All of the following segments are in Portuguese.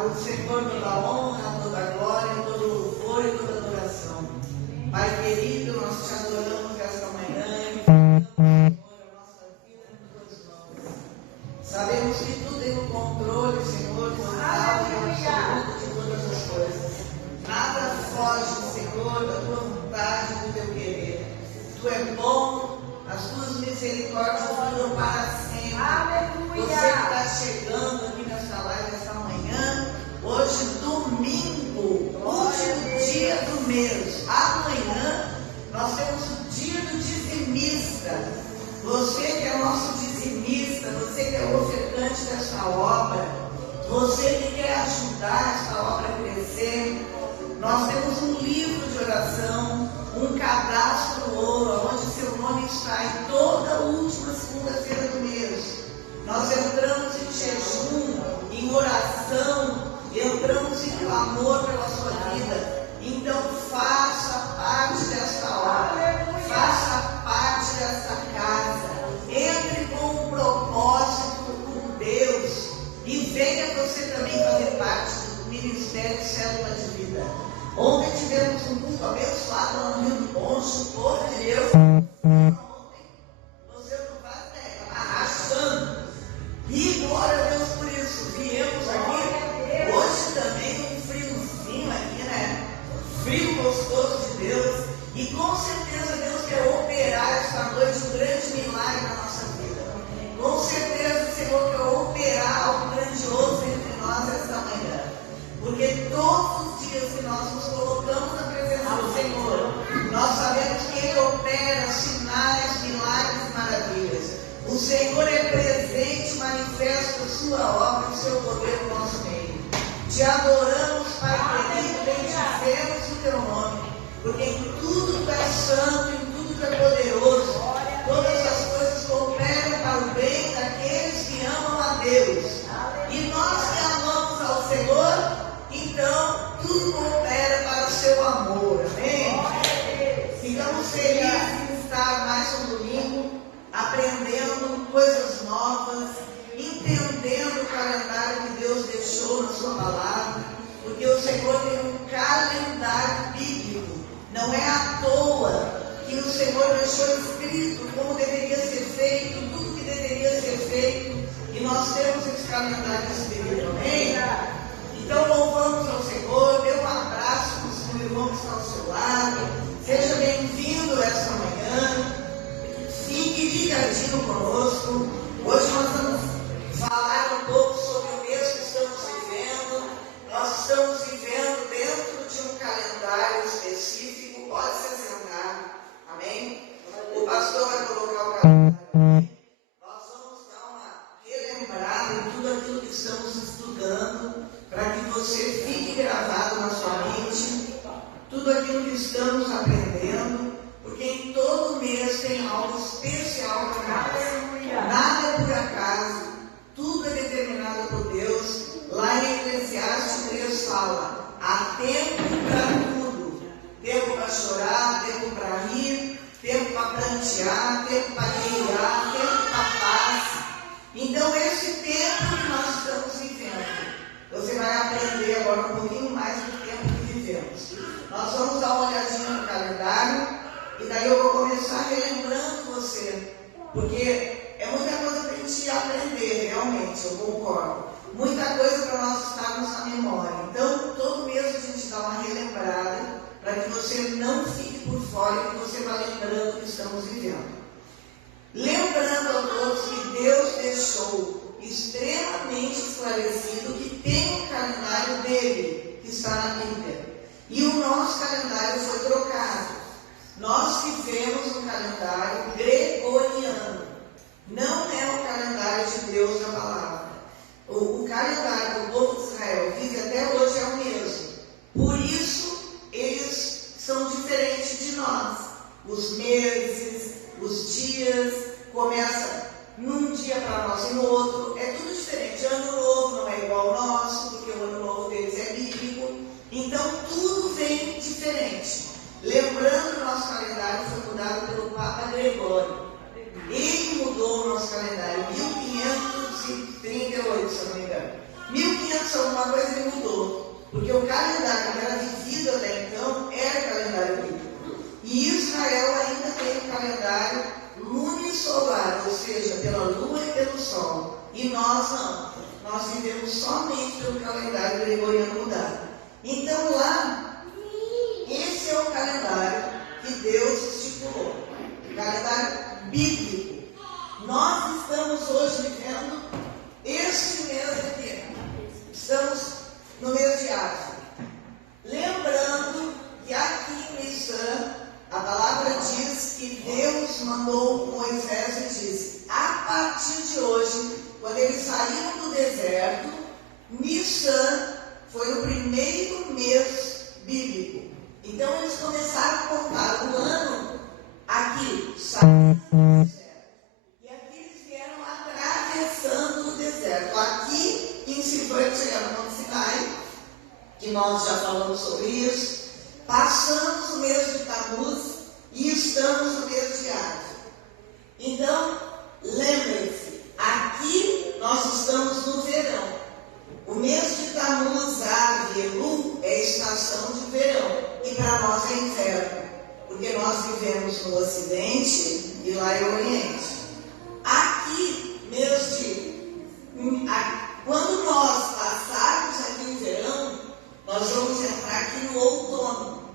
Ao Senhor toda a honra, toda a glória, todo o louvor e toda a adoração. Pai querido, nós te adoramos esta manhã e entregamos, Senhor, a nossa vida em tuas mãos. Sabemos que tu tem o controle, Senhor, total e absoluto de todas as coisas. Nada foge, Senhor, da tua vontade e do teu querer. Tu é bom, as tuas misericórdias duram para sempre. Aleluia. Você que está chegando aqui nesta live esta manhã, hoje domingo, último dia do mês. Amanhã nós temos o dia do dizimista. Você que é nosso dizimista, você que é o ofertante desta obra, você que quer ajudar esta obra a crescer, nós temos um livro de oração, um cadastro ouro, onde seu nome está em toda a última segunda-feira do mês. Nós entramos em jejum, em oração, entramos em clamor pela sua vida. Então faça parte desta obra, faça parte desta casa, entre com um propósito com Deus e venha você também fazer parte do Ministério Célula de Vida. Ontem tivemos um culto abençoado lá no Rio do Poncho, povo de Deus. Ontem você não vai arrastando. E glória a Deus por isso. Viemos aqui. Hoje também um friozinho aqui, né? Frio gostoso de Deus. E com certeza Deus quer operar esta noite um grande milagre na nossa vida. Com certeza o Senhor quer operar algo grandioso entre nós esta manhã. Porque todos os dias que nós nos colocamos na presença do Senhor, nós sabemos que Ele opera sinais, milagres e maravilhas. O Senhor é presente, manifesta a sua obra e o seu poder no nosso meio. Te adoramos, Pai querido, bendizemos o teu nome, porque em tudo tu és santo, em tudo tu é poderoso. Todas as coisas cooperam para o bem daqueles que amam a Deus. E nós que amamos ao Senhor, então tudo coopera para o seu amor. Amém? Ficamos felizes em estar mais um domingo, aprendendo coisas novas, entendendo o calendário que Deus deixou na sua palavra, porque o Senhor tem um calendário bíblico. Não é à toa que o Senhor deixou escrito como deveria ser feito, tudo que deveria ser feito, e nós temos esse calendário escrito. Amém? Então louvamos ao Senhor, dê um abraço para o seu irmão que está ao seu lado, seja bem-vindo esta manhã, fique ligadinho conosco. Hoje nós vamos falar um pouco sobre o mês que estamos vivendo. Nós estamos vivendo dentro de um calendário específico, pode se sentar, amém? O pastor vai colocar o calendário aqui. Nós vamos dar uma relembrada em tudo aquilo que estamos estudando, para que você fique gravado na sua mente, tudo aquilo que estamos aprendendo, porque em todo mês tem algo especial para nós. Nada é por acaso, tudo é determinado por Deus. Lá em Eclesiastes 3 fala: há tempo para tudo, tempo para chorar, tempo para rir, tempo para plantear, tempo para guerrear, tempo para paz. Então esse tempo que nós estamos vivendo, você vai aprender agora um pouquinho mais do tempo que vivemos. Nós vamos dar uma olhadinha no calendário e daí eu vou começar relembrando você, porque é muita coisa para a gente aprender, realmente, eu concordo. Muita coisa para nós estarmos na memória. Então, todo mês a gente dá uma relembrada para que você não fique por fora e que você vá lembrando o que estamos vivendo. Lembrando a todos que Deus deixou extremamente esclarecido que tem um calendário dele, que está na Bíblia. E o nosso calendário foi trocado. Nós vivemos um calendário gregoriano. Não é o calendário de Deus na palavra. O calendário que o povo de Israel vive até hoje é o mesmo. Por isso, eles são diferentes de nós. Os meses, os dias, começa num dia para nós e no outro, é tudo diferente. Ano novo não é igual ao nosso, porque o ano novo deles é bíblico. Então tudo vem diferente. Lembrando que o nosso calendário foi mudado pelo Papa Gregório. Ele mudou o nosso calendário em 1500 pensa alguma coisa que mudou. Porque o calendário que era vivido até então era calendário bíblico. E Israel ainda tem um calendário lunisolar, ou seja, pela lua e pelo sol. E nós não. Nós vivemos somente pelo calendário gregoriano mudado. Então lá, esse é o calendário que Deus estipulou. O calendário bíblico. Nós estamos hoje vivendo este mês aqui. Estamos no mês de Ágio. Lembrando que aqui em Nissan, a palavra diz que Deus mandou Moisés e disse: a partir de hoje, quando eles saíram do deserto, Nissan foi o primeiro mês bíblico. Então eles começaram a contar o ano aqui, saindo do deserto. E aqui eles vieram atravessando o deserto. Aqui em Silvânia chegaram no Monte Sinai, que nós já falamos sobre isso. Passamos o mês de Tamuz e estamos no mês de Ágio. Então, lembrem-se, aqui nós estamos no verão. O mês de Tamuz, Av e Elu é estação de verão. E para nós é inverno, porque nós vivemos no Ocidente e lá é o Oriente. Aqui, mês de... Quando nós passarmos aqui o verão, nós vamos entrar aqui no outono.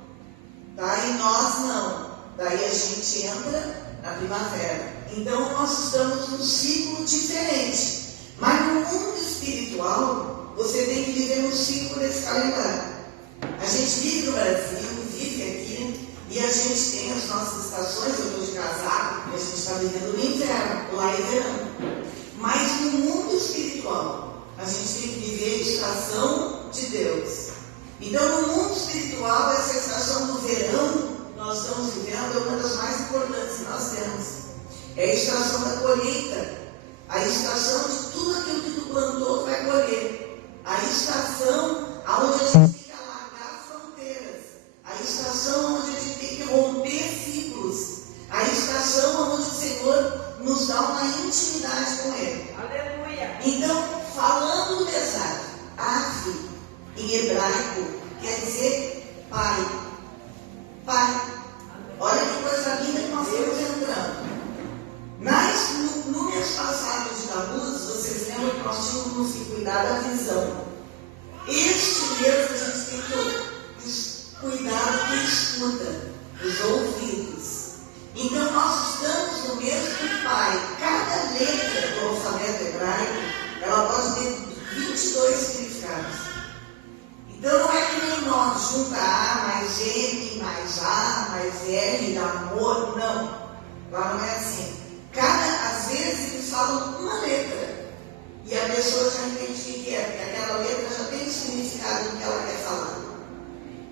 Tá? E nós não. Daí a gente entra na primavera. Então nós estamos num ciclo diferente. Mas no mundo espiritual, você tem que viver no ciclo desse calendário. A gente vive no Brasil, vive aqui, e a gente tem as nossas estações. Eu estou de casaco, porque a gente está vivendo no inverno, lá é verão. Mas no mundo espiritual, a gente tem que viver a estação de Deus. Então, no mundo espiritual, essa estação do verão que nós estamos vivendo é uma das mais importantes que nós temos. É a estação da colheita, a estação de tudo aquilo que tu plantou, tu vai colher. A estação onde a gente tem que alargar fronteiras, a estação onde a gente tem que romper ciclos, a estação onde o Senhor nos dá uma intimidade com Ele. Aleluia! Então, falando do deserto, Ave, em hebraico, quer dizer pai. Pai. Olha que coisa linda que nós estamos entrando. Mas no mês passado de Tamuz, vocês lembram que nós tínhamos que cuidar da visão. Este mês a gente tem que cuidar do que escuta, dos ouvidos. Então nós estamos no mês do pai. Cada letra do alfabeto hebraico, ela pode ter 22 significados. Então não é que nem nós, junta A mais M, mais A, mais L, amor, não. Lá não é assim. Às vezes eles falam uma letra e a pessoa já entende o que é, porque aquela letra já tem o significado do que ela quer falar.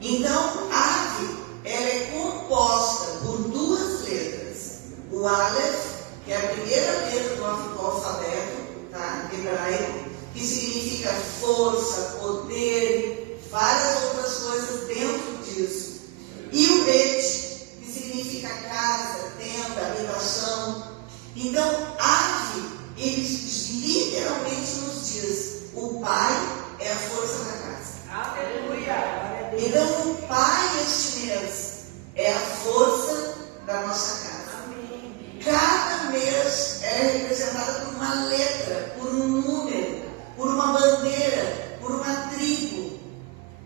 Então, ave, ela é composta por duas letras. O Aleph, que é a primeira letra do alfabeto, tá, hebraico, que significa força, poder, várias outras coisas dentro disso. E o Bet, que significa casa, tenda, habitação. Então, ave, ele literalmente nos diz: o pai é a força da casa. Aleluia! Então, o pai este mês é a força da nossa casa. Amém. Cada mês é representado por uma letra, por um número, por uma bandeira, por uma tribo.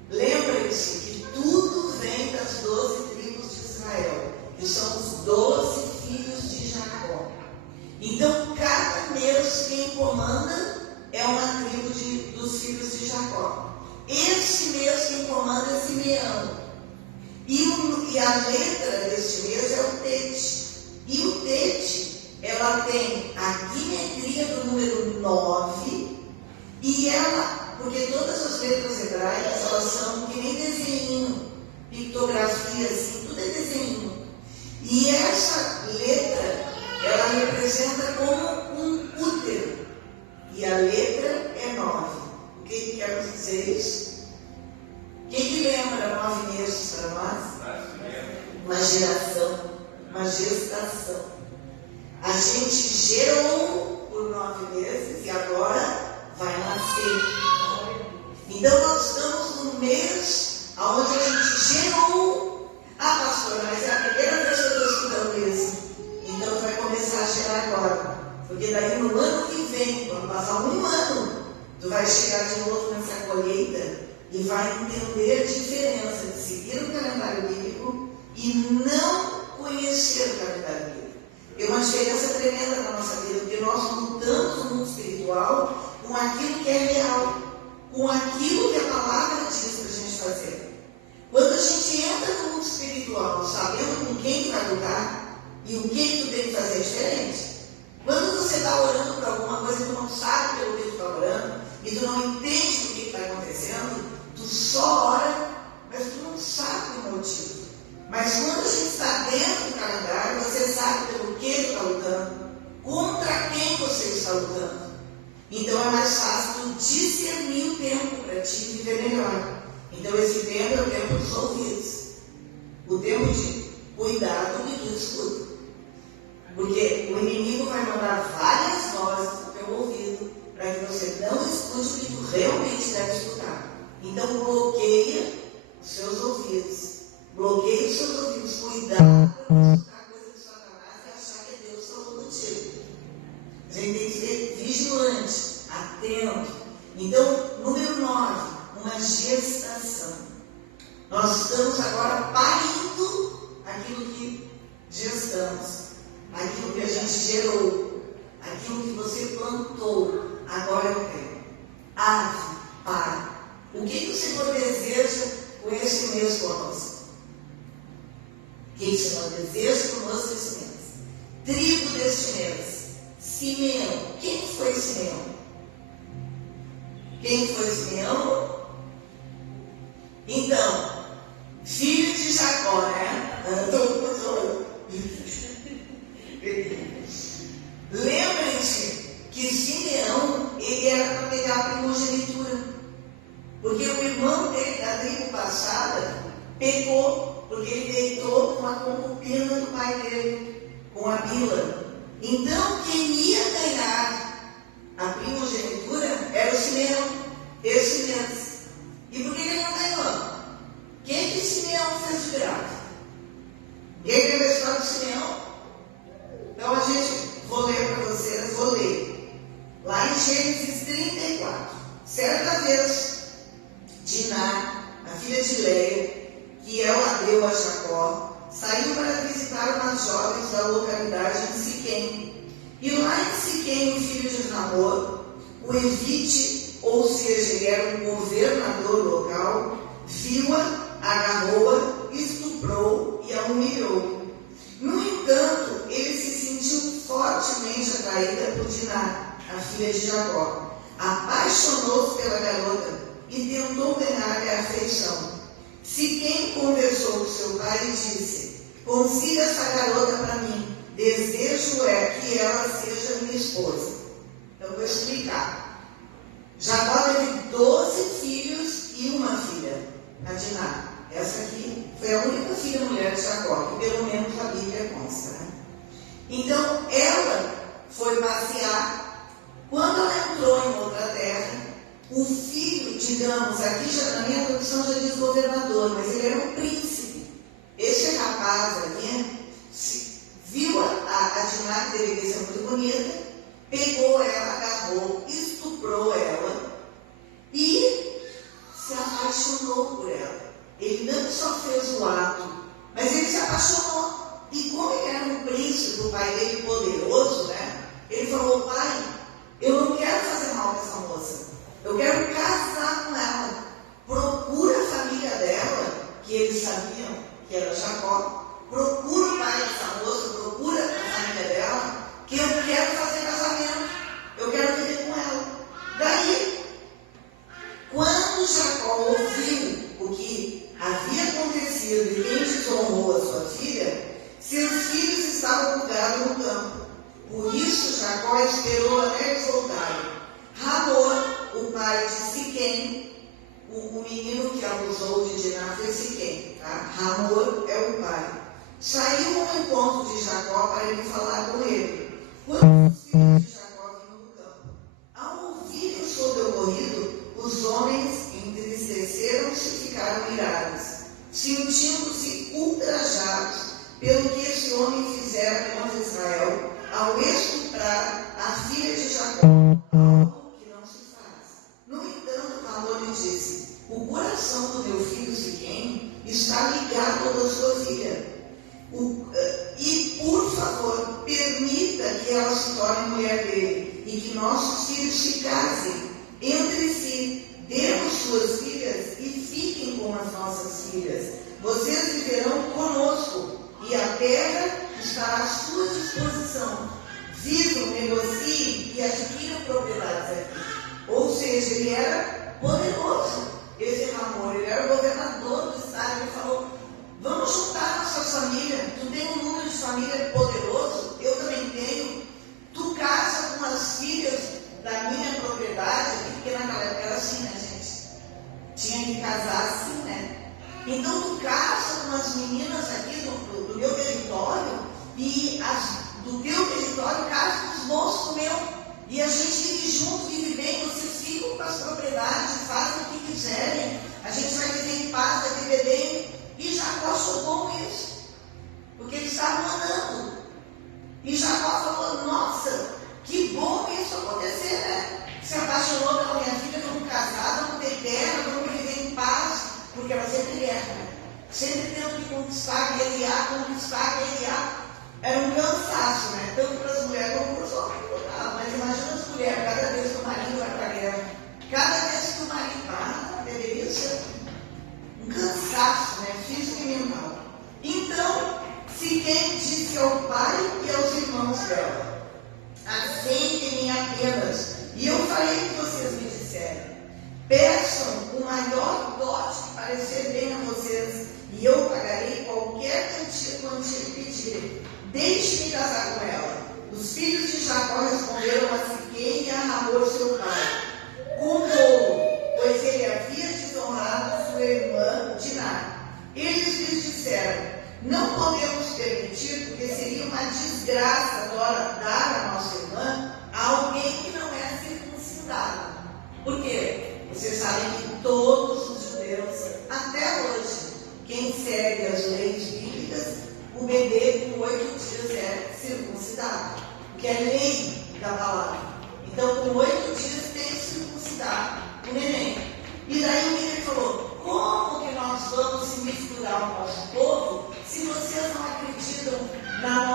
Lembrem-se que tudo vem das 12 tribos de Israel, que são os 12 filhos de Jacó. Então, cada mês quem comanda é uma tribo dos filhos de Jacó. Este mês quem comanda é Simeão. E a letra deste mês é o Tete. E o Tete, ela tem a quimetria do número 9. E ela, porque todas as letras hebraicas, elas são que nem desenho, pictografia, assim, tudo é desenho. E essa letra, ela representa como um útero. E a letra é 9. O que quer dizer isso? Quem que lembra 9 meses para nós? Uma geração, uma gestação. A gente gerou por 9 meses e agora vai nascer. no mês onde a gente gerou. Ah, pastor, mas é a primeira vez que eu estou escutando isso. Então vai começar a gerar agora. Porque daí no ano que vem, quando passar um ano, tu vai chegar de novo nessa colheita e vai entender a diferença de seguir o calendário bíblico e não conhecer o calendário bíblico. É uma diferença tremenda na nossa vida, porque nós lutamos no mundo espiritual com aquilo que é real, com aquilo que a palavra diz para a gente fazer. Quando a gente entra no mundo espiritual, sabendo com quem tu vai lutar e o que tu tem que fazer é diferente. Quando você está orando por alguma coisa e tu não sabe pelo que tu está orando, e tu não entende o que está acontecendo, tu só ora, mas tu não sabe o motivo. Mas quando a gente está dentro do calendário, você sabe pelo que tu está lutando, contra quem você está lutando. Então é mais fácil tu discernir o tempo para ti viver melhor. Então esse tempo é o tempo dos ouvidos. O tempo de cuidado que tu escuta. Porque o inimigo vai mandar várias vozes no teu ouvido para que você não escute o que tu realmente deve escutar. Então bloqueia os seus ouvidos. Bloqueia os seus ouvidos. Cuidado para não escutar coisa de Satanás e achar que é Deus falando contigo. A gente tem que ser vigilante, atento. Então, número 9, uma gestação. Nós estamos agora parindo aquilo que gestamos. Aquilo que a gente gerou, aquilo que você plantou, agora é o tempo. Ave, para. O que o Senhor deseja com esse mês conosco? O que o Senhor deseja conosco esse mês? Tribo deste mês. Simeão. Quem foi Simeão? Quem foi Simeão? Então, filho de Jacó, né? Lembrem-se que Simeão, ele era para pegar a primogenitura. Porque o irmão dele, da tribo passada, pegou, porque ele deitou com a concubina do pai dele, com a Bila. Então, quem ia ganhar a primogenitura era o Simeão, esse mês. E por que ele não ganhou? Quem que Simeão fez de graça? Quem lembra a história do Simeão? Então a gente, vou ler para vocês, vou ler. Lá em Gênesis 34. Certa vez, Diná, a filha de Leia, que ela deu a Jacó, saiu para visitar umas jovens da localidade de Siquém. E lá em Siquém, o filho de Namor, o Evite, ou seja, ele era um governador local, viu-a, agarrou-a, estuprou e a humilhou. No entanto, ele se sentiu fortemente atraída por Diná, a filha de Jacó. Apaixonou-se pela garota e tentou ganhar-lhe a afeição. Siquém conversou com seu pai e disse: consiga essa garota para mim, desejo é que ela seja minha esposa. Então vou explicar. Jacó teve 12 filhos e uma filha, a Diná. Essa aqui foi a única filha mulher de Jacó, que pelo menos a Bíblia consta, né? Então ela foi passear. Quando ela entrou em outra terra, o filho, digamos, aqui já na minha tradução já diz governador, mas ele era um príncipe. Esse rapaz aqui viu a Diná, que deveria ser muito bonita, pegou ela, agarrou, estuprou ela e se apaixonou por ela. Ele não só fez o ato, mas ele se apaixonou. E como ele era um príncipe, o pai dele poderoso, né? Ele falou: pai, eu não quero fazer mal para essa moça. Eu quero casar com ela. Procura a família dela, que eles sabiam que era Jacó. Procura o pai dessa moça, procura a família dela, que eu quero fazer casamento. Eu quero viver com ela. Daí, quando Jacó ouviu o que havia acontecido e quem desonrou a sua filha, seus filhos estavam cuidados no campo. Por isso, Jacó esperou até eles voltarem. Hamor, o pai de Siquém, o menino que abusou de Diná foi Siquém, tá? Hamor é o pai. Saiu ao encontro de Jacó para ele falar com ele. Quando os filhos de Jacó vinham do campo, ao ouvirem sobre o ocorrido, os homens entristeceram-se admirados, sentindo-se ultrajados pelo que esse homem fizera contra Israel, ao estuprar a filha de Jacó, algo que não se faz. No entanto, falou e disse: o coração do meu filho Siquém está ligado ao da sua filha. E, por favor, permita que ela se torne mulher dele e que nossos filhos se casem entre si, demos suas filhas e fiquem com as nossas filhas. Vocês viverão conosco e a terra estará à sua disposição. Vivam, negociem e adquiram propriedades aqui. Ou seja, ele era poderoso, esse Hamor, ele era o governador do estado. Ele falou: vamos juntar nossas famílias. Tu tem um número de família poderoso, eu também tenho. Tu casa com as filhas da minha propriedade, porque naquela época era assim, né, gente? Tinha que casar assim, né? Então tu casa com as meninas aqui do meu território e do teu território casa com os moços do meu. E a gente vive junto, vive bem, vocês ficam com as propriedades, fazem o que quiserem. A gente vai viver em paz, vai viver bem. E Jacó achou bom isso, porque eles estavam andando. E Jacó falou: nossa, que bom isso acontecer, né? Se apaixonou pela minha filha, vamos casar, vamos ter terra, vamos viver em paz, porque ela sempre guerra, né? Sempre tendo que conquistar, guerrear. Era um cansaço, né? Tanto para as mulheres como para os homens. Mas imagina as mulheres, cada vez que o marido vai para a guerra, cada vez que o marido deveria ser um cansaço, né? Físico e mental. Então, Siquém disse ao pai e aos irmãos dela: aceitem-me apenas, e eu farei o que vocês me disserem. Peçam o maior dote que parecer bem a vocês, e eu pagarei qualquer quantia que pedirem. Deixe-me casar com ela. Os filhos de Jacó responderam a Siquém e a Hamor, seu pai, com dolo, pois ele havia desonrado sua irmã Diná. Eles lhes disseram: não podemos permitir, porque seria uma desgraça dar a nossa irmã a alguém que não é circuncidado. Por quê? Vocês sabem que todos os judeus, até hoje, quem segue as leis bíblicas, o bebê com 8 dias é circuncidado, que é lei da palavra. Então, com 8 dias tem que circuncidar o neném. E daí o que ele falou: como que nós vamos se misturar ao nosso povo se vocês não acreditam na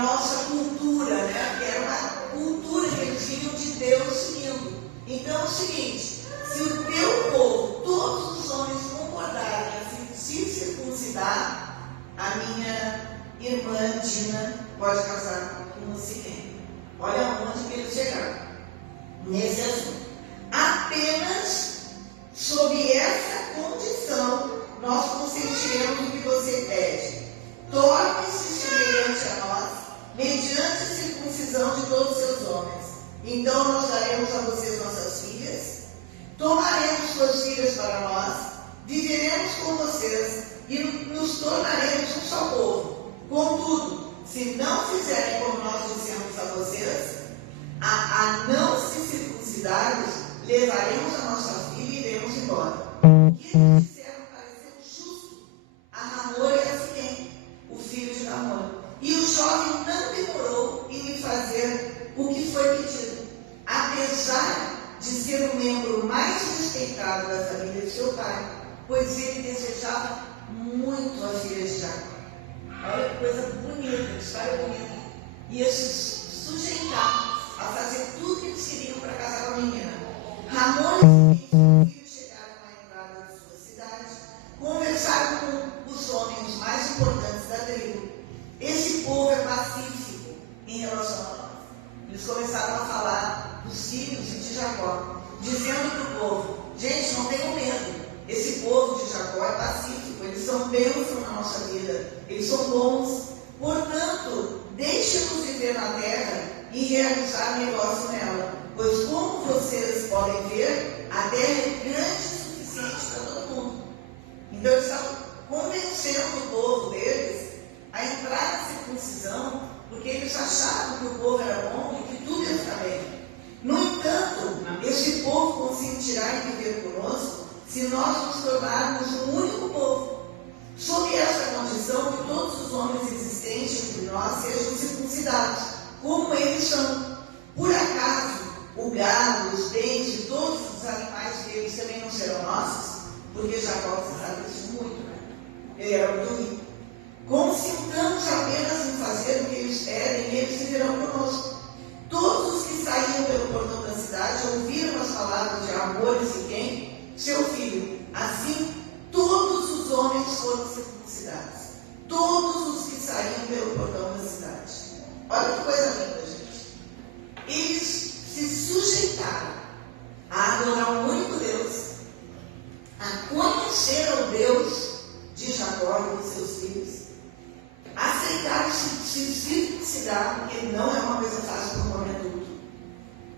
nossa cultura, né? Que era uma cultura que eles vinham de Deus seguindo. Então é o seguinte: se o teu povo, todos os homens concordarem a se circuncidar, a minha irmã Dina pode casar com o Siquém. Olha onde que eles chegaram nesse assunto. Apenas sob essa condição nós consentiremos o que você pede. Torne-se semelhante a nós, mediante a circuncisão de todos os seus homens. Então nós daremos a vocês nossas filhas, tomaremos suas filhas para nós, viveremos com vocês e nos tornaremos um só povo. Contudo, se não fizerem como nós dissemos a vocês, a não se circuncidarmos, levaremos a nossa filha e iremos embora. O que eles disseram pareceu justo a Hamor e a Siquém, o filho de Hamor. E o jovem não demorou em lhe fazer o que foi pedido, apesar de ser o membro mais respeitado da família de seu pai, pois ele desejava muito a filha de Jacó. Olha que coisa bonita, história bonita. Ia se sujeitar a fazer tudo que eles queriam para casar com a menina. Hamor e seu filho chegaram à entrada de sua cidade, conversaram com os homens mais importantes da tribo. Esse povo é pacífico em relação a nós. Eles começaram a falar dos filhos de Jacó, dizendo para o povo: gente, não tenham medo. Esse povo de Jacó é pacífico, eles são bênçãos na nossa vida, eles são bons. Portanto, deixe-nos viver na terra e realizar negócio nela, pois, como vocês podem ver, a terra é grande o suficiente para todo mundo. Então, eles estavam convencendo o povo deles a entrar na circuncisão, porque eles achavam que o povo era bom e que tudo ia ficar bem. No entanto, esse povo consentirá em viver conosco se nós nos tornarmos um único povo, sob esta condição que todos os homens existentes entre nós sejam circuncidados, como eles são. Por acaso, o gado, os bens e todos os animais deles também não serão nossos? Porque Jacó precisava disso muito, né? Ele era muito rico. Como se estamos apenas em fazer o que eles pedem, eles viverão conosco. Todos os que saíam pelo portão da cidade ouviram as palavras de amor de Siquém, seu filho. Assim, todos os homens foram circuncidados. Todos os que saíam pelo portão da cidade. Olha que coisa linda, gente. Eles se sujeitaram a adorar o único Deus, a conhecer o Deus de Jacó e de seus filhos, aceitaram se circuncidar, porque não é uma coisa fácil para um homem adulto.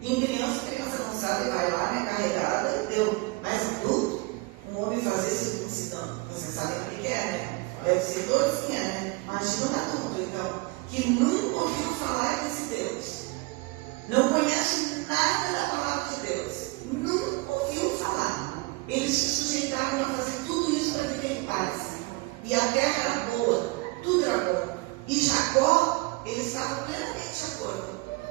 Em criança não sabe, vai lá, né, carregada, e deu. Mas adulto, um homem fazer circuncisão, vocês sabem o que é, né? Deve ser docinha, né? Imagina um adulto, então, que nunca ouviu falar desse Deus, não conhece nada da palavra de Deus, nunca ouviu falar. Eles se sujeitaram a fazer tudo isso para viver em paz. E a terra era boa, tudo era bom. E Jacó, ele estava plenamente de acordo.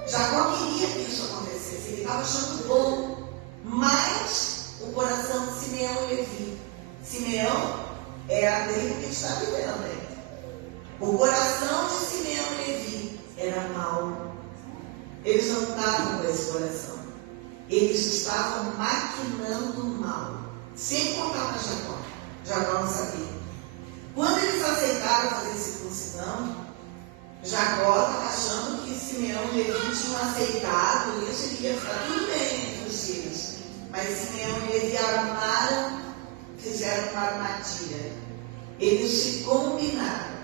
Jacó queria que isso acontecesse, ele estava achando bom. Mas o coração de Simeão e Levi, Simeão é a tribo que está vivendo aí. O coração de Simeão e Levi era mau. Eles não estavam com esse coração. Eles estavam maquinando mal. Sem contar para Jacó. Jacó não sabia. Quando eles aceitaram fazer circuncisão, Jacó estava achando que Simeão e Levi tinham aceitado isso e ia ficar tudo bem entre os filhos. Mas Simeão e Levi armaram, fizeram uma armadilha. Eles se combinaram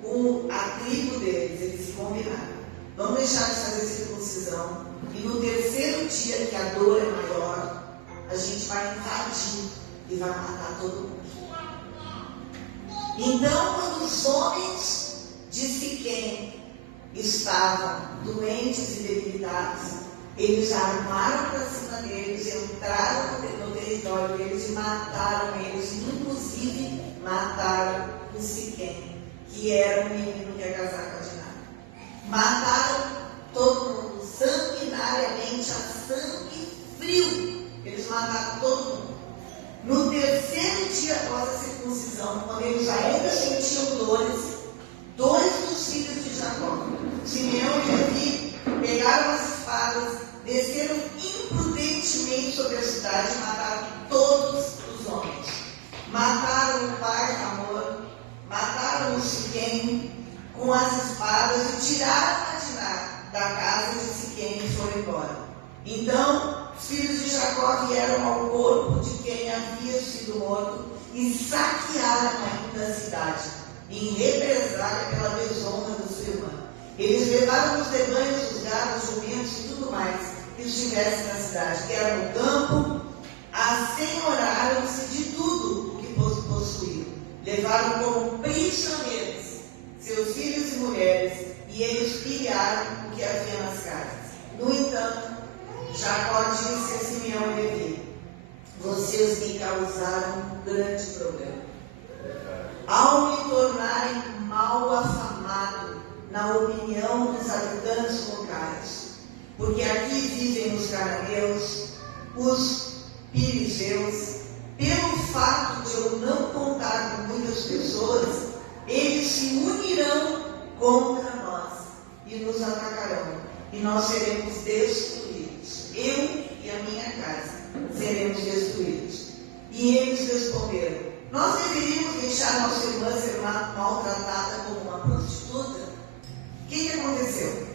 com a tribo deles, eles se combinaram. Vamos deixar de fazer circuncisão. E no terceiro dia, que a dor é maior, a gente vai invadir e vai matar todo mundo. Então, quando os homens de Siquém estavam doentes e debilitados, eles armaram para cima deles, entraram no território deles e mataram eles, inclusive mataram o Siquém, que era o menino que ia casar com a Diná. Mataram todo mundo, sanguinariamente, a sangue frio. Eles mataram todo mundo. No terceiro dia após a circuncisão, quando eles ainda sentiam dores, dois dos filhos de Jacó, Simeão e Levi, pegaram as espadas, desceram imprudentemente sobre a cidade e mataram todos os homens. Mataram o pai Hamor, mataram o Siquém com as espadas e tiraram a Diná da casa de Siquém e foram embora. Então, os filhos de Jacó vieram ao corpo de quem havia sido morto e saquearam ainda a cidade, em represália pela desonra da sua irmã. Eles levaram os rebanhos, os gados, os jumentos e tudo mais que estivesse na cidade, que era no campo, assenhoraram-se de tudo o que possuíam. Levaram como prisioneiros seus filhos e mulheres, e eles pilharam o que havia nas casas. No entanto, Jacó disse a Simeão e Levi: vocês me causaram um grande problema, ao me tornarem mal afamado na opinião dos habitantes locais, porque aqui vivem os cananeus, os pirizeus. Pelo fato de eu não contar com muitas pessoas, eles se unirão contra nós e nos atacarão, e nós seremos destruídos. Eu e a minha casa seremos destruídos. E eles responderam: nós deveríamos deixar nossa irmã ser maltratada como uma prostituta? O que aconteceu?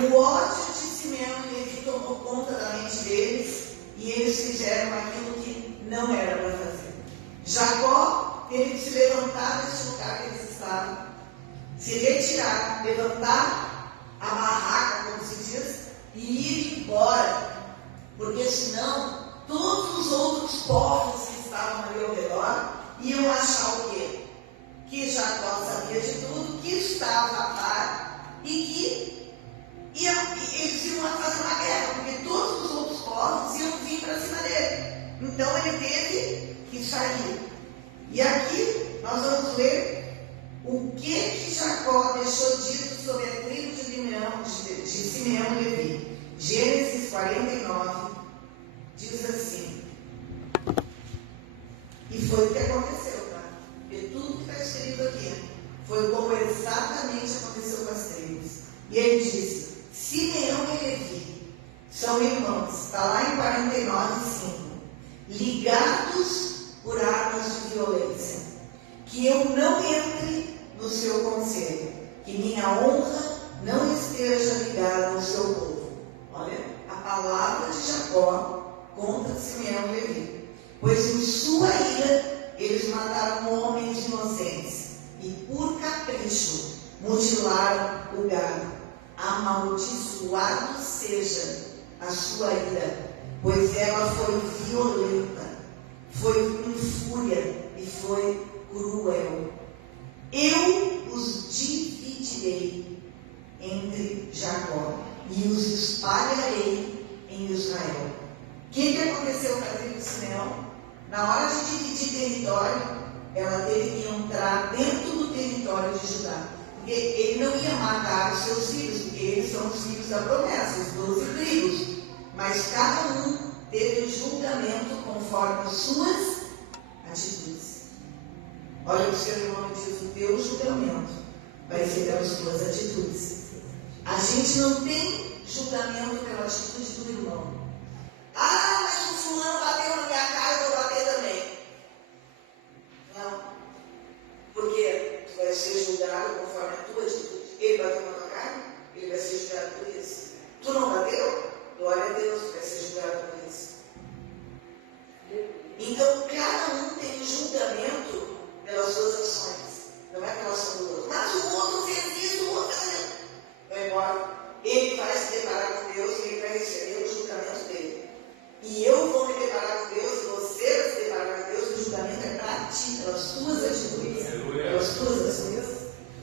O ódio de Simeão e Levi tomou conta da mente deles, e eles fizeram aquilo que não era para fazer. Jacó teve que se levantar desse lugar que eles estavam, se retirar, levantar a barraca, como se diz, e ir embora, porque senão todos os outros povos que estavam ali ao redor iam achar o quê? Que Jacó sabia de tudo, que estava a par e que eles iam fazer uma guerra, porque todos os outros povos iam vir para cima dele. Então ele teve que sair. E aqui nós vamos ler o que Jacó deixou dito sobre a tribo de Simeão e Levi. Gênesis 49 diz assim. E foi o que aconteceu, tá? Porque tudo que está escrito aqui foi como exatamente aconteceu com as tribos. E ele disse: Simeão e Levi são irmãos, está lá em 49:5, ligados por armas de violência, que eu não entre no seu conselho, que minha honra não esteja ligada ao seu povo. Olha, a palavra de Jacó contra Simeão e Levi. Pois em sua ira eles mataram homens inocentes e por capricho mutilaram o gado. Amaldiçoado seja a sua ira, pois ela foi violenta, foi com fúria e foi cruel. Eu os dividirei entre Jacó e os espalharei em Israel. O que aconteceu com a tribo de Simeão? Na hora de dividir território, ela teve que entrar dentro do território de Judá. Porque ele não ia matar os seus filhos, porque eles são os filhos da promessa, os 12 tribos. Mas cada um teve o julgamento conforme as suas atitudes. Olha o que o seu irmão diz: o teu julgamento vai ser pelas tuas atitudes. A gente não tem julgamento pela atitude do irmão. Ah, mas o fulano bateu na minha cara, eu vou bater também. Não. Porque tu vai ser julgado conforme a tua atitude. Ele bateu na tua cara, ele vai ser julgado por isso. Tu não bateu? Glória a Deus, tu vai ser julgado por isso. Então, cada um tem julgamento pelas suas ações. Não é pela ação do outro. Mas o outro fez isso, o outro fez isso. Vai embora. Ele vai se deparar com Deus e ele vai receber o julgamento dele. E eu vou me deparar com Deus, e você vai se deparar com Deus, o julgamento é para ti, pelas tuas atitudes, pelas tuas ações.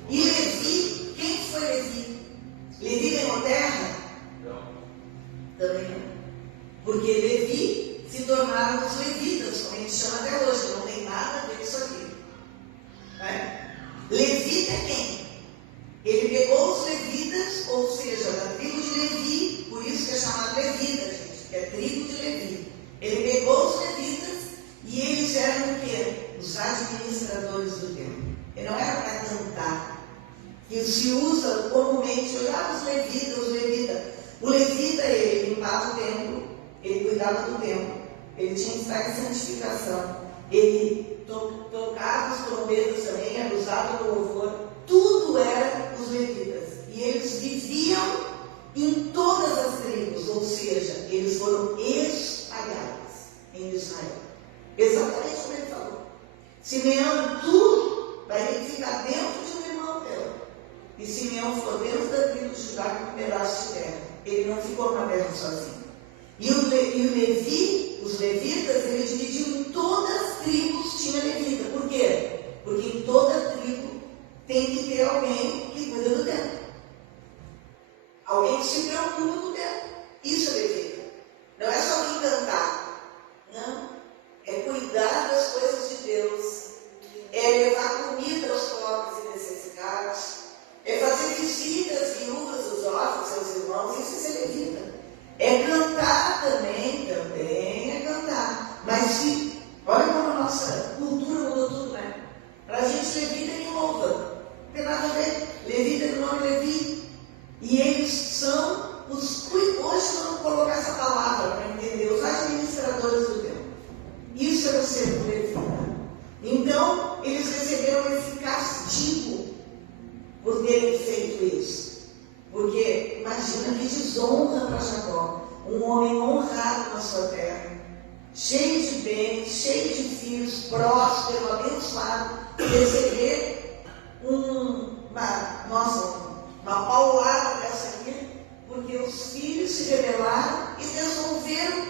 E Levi, quem foi Levi? Levi ganhou terra? Não. Também não. Porque Levi se tornaram os levitas, como a gente chama até hoje, não tem nada a ver com isso aqui. Né? Levita é quem? Ele pegou os levitas, ou seja, da tribo de Levi, por isso que é chamado levita, gente, que é tribo de Levi. Ele pegou os levitas e eles eram o quê? Os administradores do templo. Ele não era para cantar. Que se usa comumente, os levitas. O levita, ele limpava o templo, ele cuidava do templo, ele tinha que estar em santificação, ele tocava os trombetas também, era usado no louvor. Tudo era os levitas. E eles viviam em todas as tribos, ou seja, eles foram espalhados em Israel. Exatamente como ele falou. Simeão, tu vai ficar dentro de um irmão teu. E Simeão ficou dentro da tribo de Judá com um pedaço de terra. Ele não ficou na terra sozinho. E o Levi, os levitas, ele dividiu em todas as tribos, tinha levita. Por quê? Porque em toda tribo tem que ter alguém que cuida do templo. Alguém que se preocupa com o templo. Isso é levita. Não é só vir cantar. Não. É cuidar das coisas de Deus. É levar comida aos pobres e necessitados. É fazer visitas viúvas, os órfãos, seus irmãos. Isso é levita. É cantar também é cantar. Mas se, olha como a nossa cultura mudou tudo, né? Para a gente, levita é que louva. Não tem nada a ver. Levita é do nome Levi. E eles são os. Hoje vamos colocar essa palavra para entender. Os administradores do templo. Isso é o ser levita. Então, eles receberam esse castigo por terem feito isso. Porque, imagina que desonra para Jacó. Um homem honrado na sua terra. Cheio de bens, cheio de filhos, próspero, abençoado. Receber uma paulada dessa aqui, porque os filhos se rebelaram e resolveram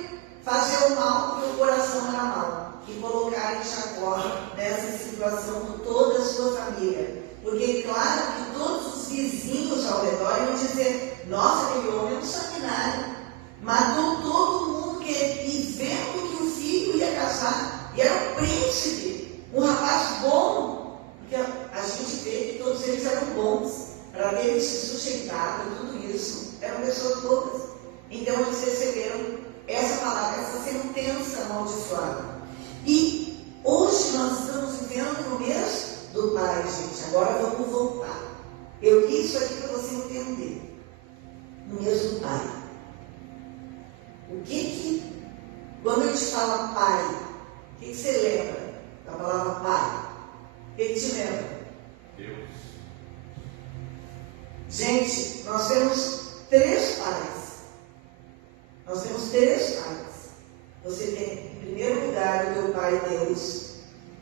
fazer o mal porque o coração era mau. E colocarem Jacó nessa situação com toda a sua família. Porque, claro, que todos os vizinhos ao redor iam dizer: nossa, aquele homem é um sanguinário. Matou todo mundo que, e vendo que o filho ia casar. E era um príncipe, um rapaz bom, porque a gente vê que todos eles eram bons, para terem se sujeitado, tudo isso, eram pessoas boas. Então eles receberam essa palavra, essa sentença amaldiçoada. E hoje nós estamos vivendo no mês do Pai, gente. Agora vamos voltar. Eu li isso aqui para você entender. No mês do Pai. Quando a gente fala Pai, o que você lembra da palavra Pai? O que te lembra? Deus. Gente, nós temos 3 pais. Nós temos 3 pais. Você tem, em primeiro lugar, o teu Pai Deus,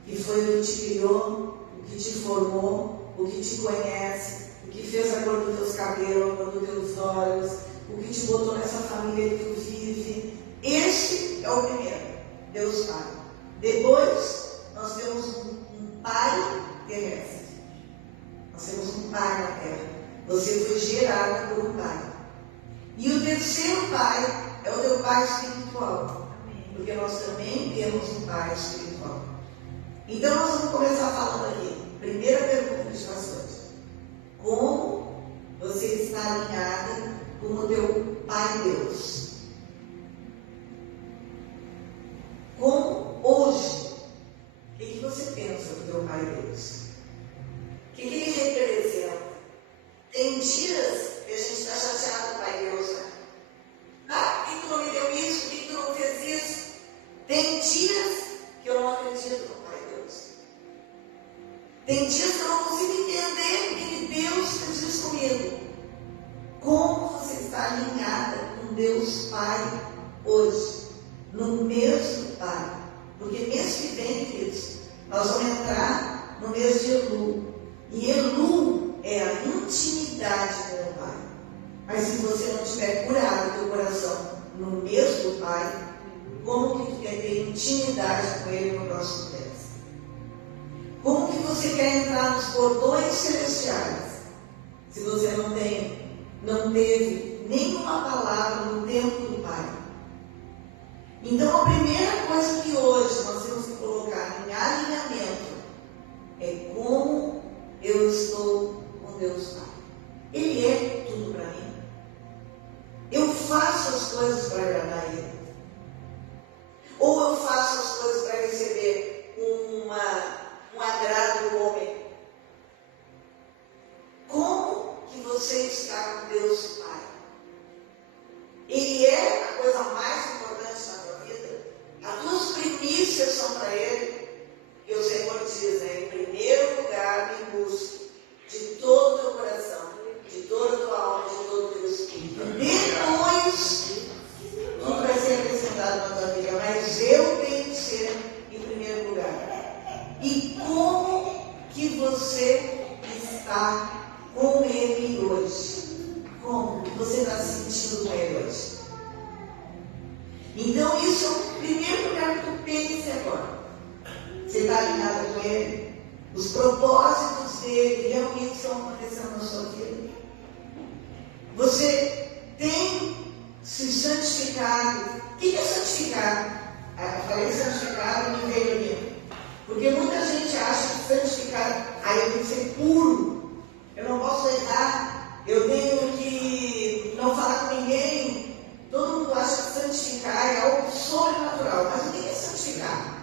que foi o que te criou, o que te formou, o que te conhece, o que fez a cor dos teus cabelos, a cor dos teus olhos, o que te botou nessa família que tu vive. Este é o primeiro, Deus Pai. Depois, nós temos um Pai terrestre. Nós temos um Pai na terra. Você foi gerado por um Pai. E o terceiro Pai é o teu Pai espiritual. Porque nós também temos um Pai espiritual. Então nós vamos começar falando aqui. Primeira pergunta dos pastores. Como você está alinhada com o teu Pai Deus? Como hoje? O que você pensa do teu Pai Deus? O que ele representa? Tem dias que a gente está chateado com o Pai Deus, né? Ah, por que tu não me deu isso? Por que tu não fez isso? Tem dias que eu não acredito no Pai Deus. Tem dias que eu não consigo entender o que Deus fez isso comigo. Como você está alinhada com Deus Pai hoje? No mês do Pai. Porque mês que vem, queridos, nós vamos entrar no mês de Elul. E Elul é a intimidade com o Pai. Mas se você não tiver curado o teu coração no mês do Pai, como que tu quer ter intimidade com Ele no próximo mês? Como que você quer entrar nos portões celestiais se você não teve nenhuma palavra no tempo do Pai? Então a primeira coisa que hoje nós temos que colocar em alinhamento é como eu estou com Deus Pai. Ele é tudo para mim. Eu faço as coisas para agradar Ele. Ou eu faço as coisas para receber um agrado do homem. Como que você está com Deus Pai? Ele é a coisa mais importante na tua vida. As tuas primícias são para Ele. E o Senhor diz, né, em primeiro lugar, me busque de todo o teu coração, de toda a tua alma, de todo o teu espírito. Depois, tudo vai ser acrescentado na tua vida, mas eu tenho que ser em primeiro lugar. E como que você está com Ele hoje? Como você está se sentindo com Ele hoje? Então, isso é o primeiro lugar que tu pense agora. Você está alinhado com Ele? Os propósitos dele realmente estão acontecendo na sua vida? Você tem se santificado? O que é santificar? Eu falei santificado e me veio ali. Porque muita gente acha que santificado, eu tenho que ser puro, eu não posso errar, eu tenho que não falar com ninguém. Todo mundo acha que santificar é algo sobrenatural. Mas o que é santificar?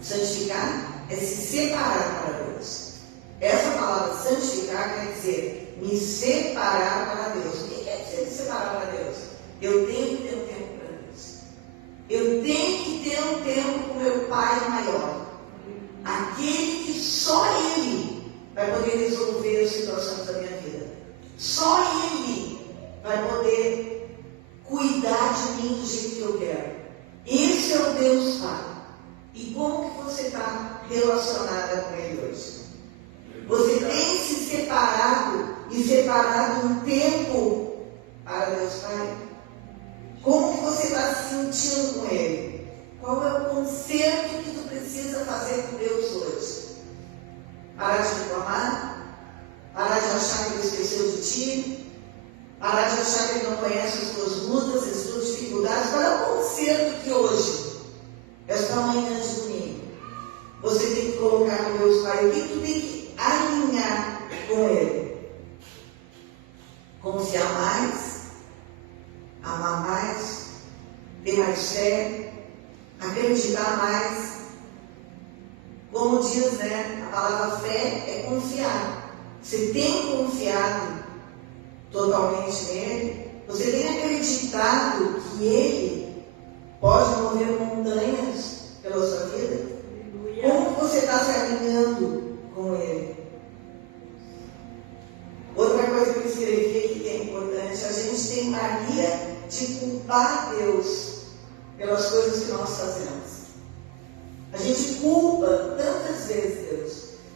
Santificar é se separar para Deus. Essa palavra santificar quer dizer me separar para Deus. O que quer dizer me separar para Deus? Eu tenho que ter um tempo para Deus. Eu tenho que ter um tempo com meu Pai maior. Aquele que só Ele vai poder resolver as situações da minha vida. Só Ele vai poder cuidar de mim do jeito que eu quero. Esse é o Deus Pai. E como que você está relacionada com Ele hoje? Você tem se separado e separado um tempo para Deus Pai? Como que você está se sentindo com Ele? Qual é o conserto que tu precisa fazer com Deus hoje? Parar de reclamar? Parar de achar que Ele esqueceu de ti? Parar de achar que Ele não conhece as tuas lutas, as tuas dificuldades? Qual é o conserto que hoje, esta manhã, acreditar mais. Como diz, né, a palavra fé é confiar. Você tem confiado totalmente nele? Você tem acreditado que ele pode mover montanhas pela sua vida? Como você está se alinhando com ele? Outra coisa que eu escrevi aqui que é importante: a gente tem mania de culpar Deus pelas coisas que nós fazemos. A gente culpa tantas vezes Deus.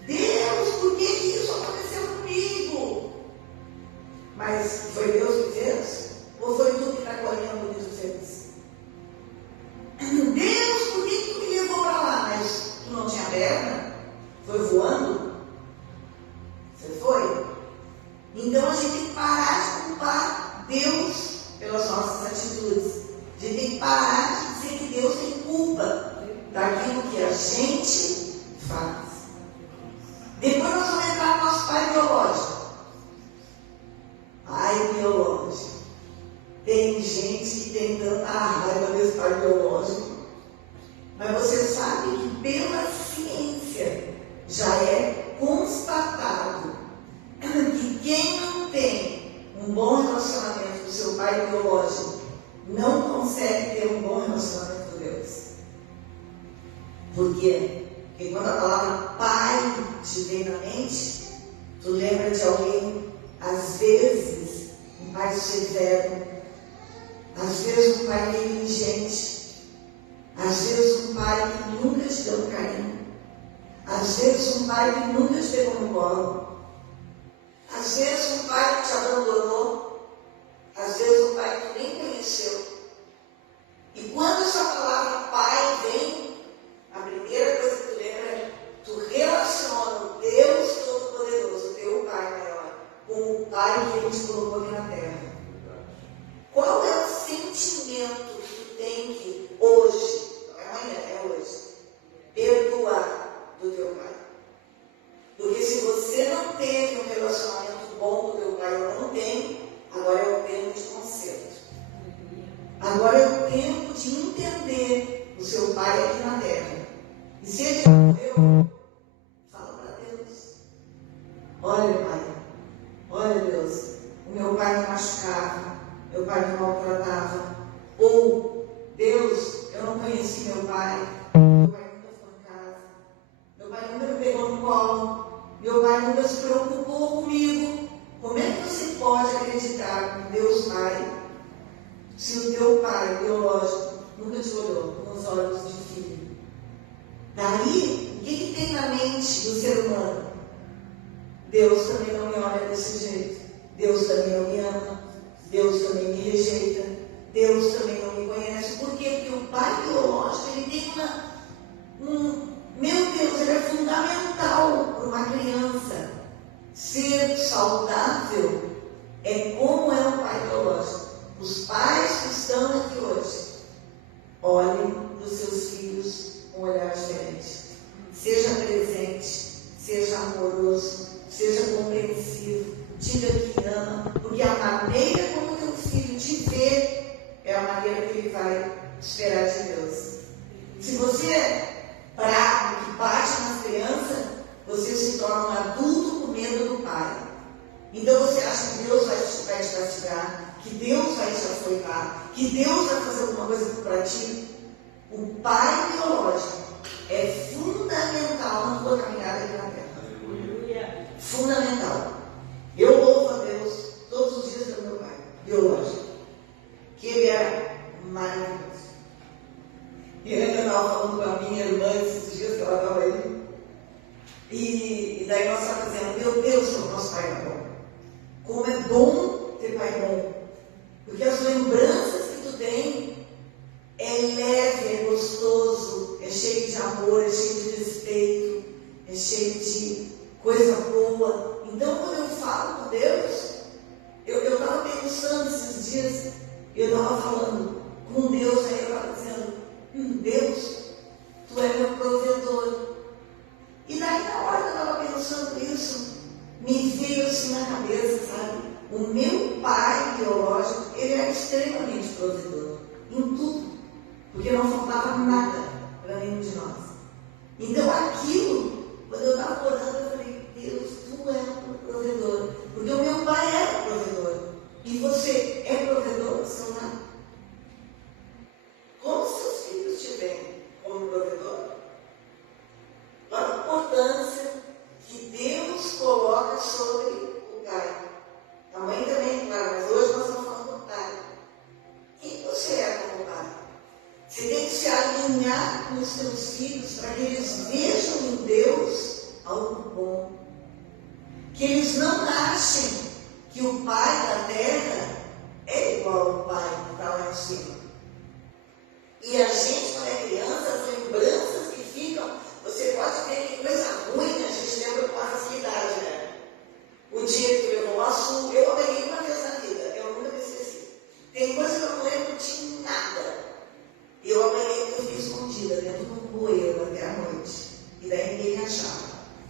Deus, por que isso aconteceu comigo? Mas foi Deus que fez? Ou foi tu que está colhendo o que tu fez? Deus, por que tu me levou para lá? Mas tu não tinha perna? Foi voando? Você foi? Então a gente tem que parar de culpar Deus pelas nossas atitudes. A gente tem que parar de dizer que Deus tem culpa daquilo que a gente faz. Depois nós vamos entrar no nosso pai biológico. Pai biológico. Tem gente que tem tanta raiva desse pai biológico. Mas você sabe que pela ciência já é constatado que quem não tem um bom relacionamento com o seu pai biológico não consegue ter um bom relacionamento com Deus. Por quê? Porque quando a palavra pai te vem na mente, tu lembra de alguém, às vezes, um pai severo, às vezes um pai negligente, às vezes um pai que nunca te deu carinho, às vezes um pai que nunca te pegou no colo, às vezes um pai que te abandonou, às vezes um pai que tu nem conheceu. E quando essa palavra pai vem, a primeira coisa que tu lembra é: tu relaciona o Deus Todo-Poderoso, teu Pai maior, com o Pai que Ele te colocou aqui na terra. Qual é o sentimento que tu tem que hoje, não é amanhã, é hoje, perdoar do teu Pai? Porque se você não teve um relacionamento bom com o teu Pai, ou não tem, agora é o tempo de conserto. Agora é o tempo de entender o seu Pai aqui na terra. E se ele já morreu, fala para Deus: olha, Pai, olha, Deus, o meu pai me machucava, meu pai me maltratava. Ou, Deus, eu não conheci meu pai nunca foi em casa, meu pai nunca me pegou no colo, meu pai nunca se preocupou comigo. Como é que você pode acreditar em Deus Pai se o teu pai biológico nunca te olhou com os olhos de filho? Daí, o que tem na mente do ser humano? Deus também não me olha desse jeito. Deus também não me ama. Deus também me rejeita. Deus também não me conhece. Por quê? Porque o pai biológico, ele tem meu Deus, ele é fundamental para uma criança. Ser saudável é como é o pai biológico. Os pais que estão aqui hoje, olhem para os seus filhos com um olhar diferente. Seja presente, seja amoroso, seja compreensivo, diga que ama, porque a maneira como o teu filho te vê é a maneira que ele vai esperar de Deus. Se você é bravo, que bate nas crianças, você se torna um adulto com medo do pai. Então você acha que Deus vai te castigar, que Deus vai te açoitar, que Deus vai fazer alguma coisa para ti. O pai biológico é fundamental na tua caminhada aqui na terra. Fundamental. Eu louvo a Deus todos os dias pelo meu pai biológico, que ele era maravilhoso. E eu estava falando com a minha irmã esses dias que ela estava aí. E daí nós estávamos dizendo: meu Deus, o nosso pai é bom. Como é bom ter pai bom. Porque as lembranças que tu tem é leve, é gostoso, é cheio de amor, é cheio de respeito, é cheio de coisa boa. Então, quando eu falo com Deus, eu estava pensando esses dias, eu estava falando com Deus, aí eu estava dizendo: Deus, tu é meu provedor. E daí, na hora que eu estava pensando isso, me veio assim na cabeça, sabe? O meu pai biológico, ele é extremamente provedor em tudo. porque não faltava nada para nenhum de nós. Então aquilo, quando eu estava orando, eu falei, Deus, tu é o provedor, porque o meu pai era provedor, e você é provedor do seu lar? Como seus filhos te veem como provedor? Olha a importância que Deus coloca sobre o pai. A mãe também, claro, mas hoje nós estamos falando do pai. Quem você é como pai? Você tem que se alinhar com os seus filhos para que eles vejam em Deus algo bom. Que eles não achem que o pai da terra é igual ao pai que está lá em cima. E a gente, quando é criança, as lembranças que ficam, você pode ver que coisa ruim a gente lembra com facilidade, né? O dia que levou o açúcar, eu apanhei uma vez na vida, eu nunca me esqueci. Tem coisa que eu não lembro de nada. E eu apanhei porque eu fiz escondida dentro de um bueiro até a noite. E daí ninguém me achava.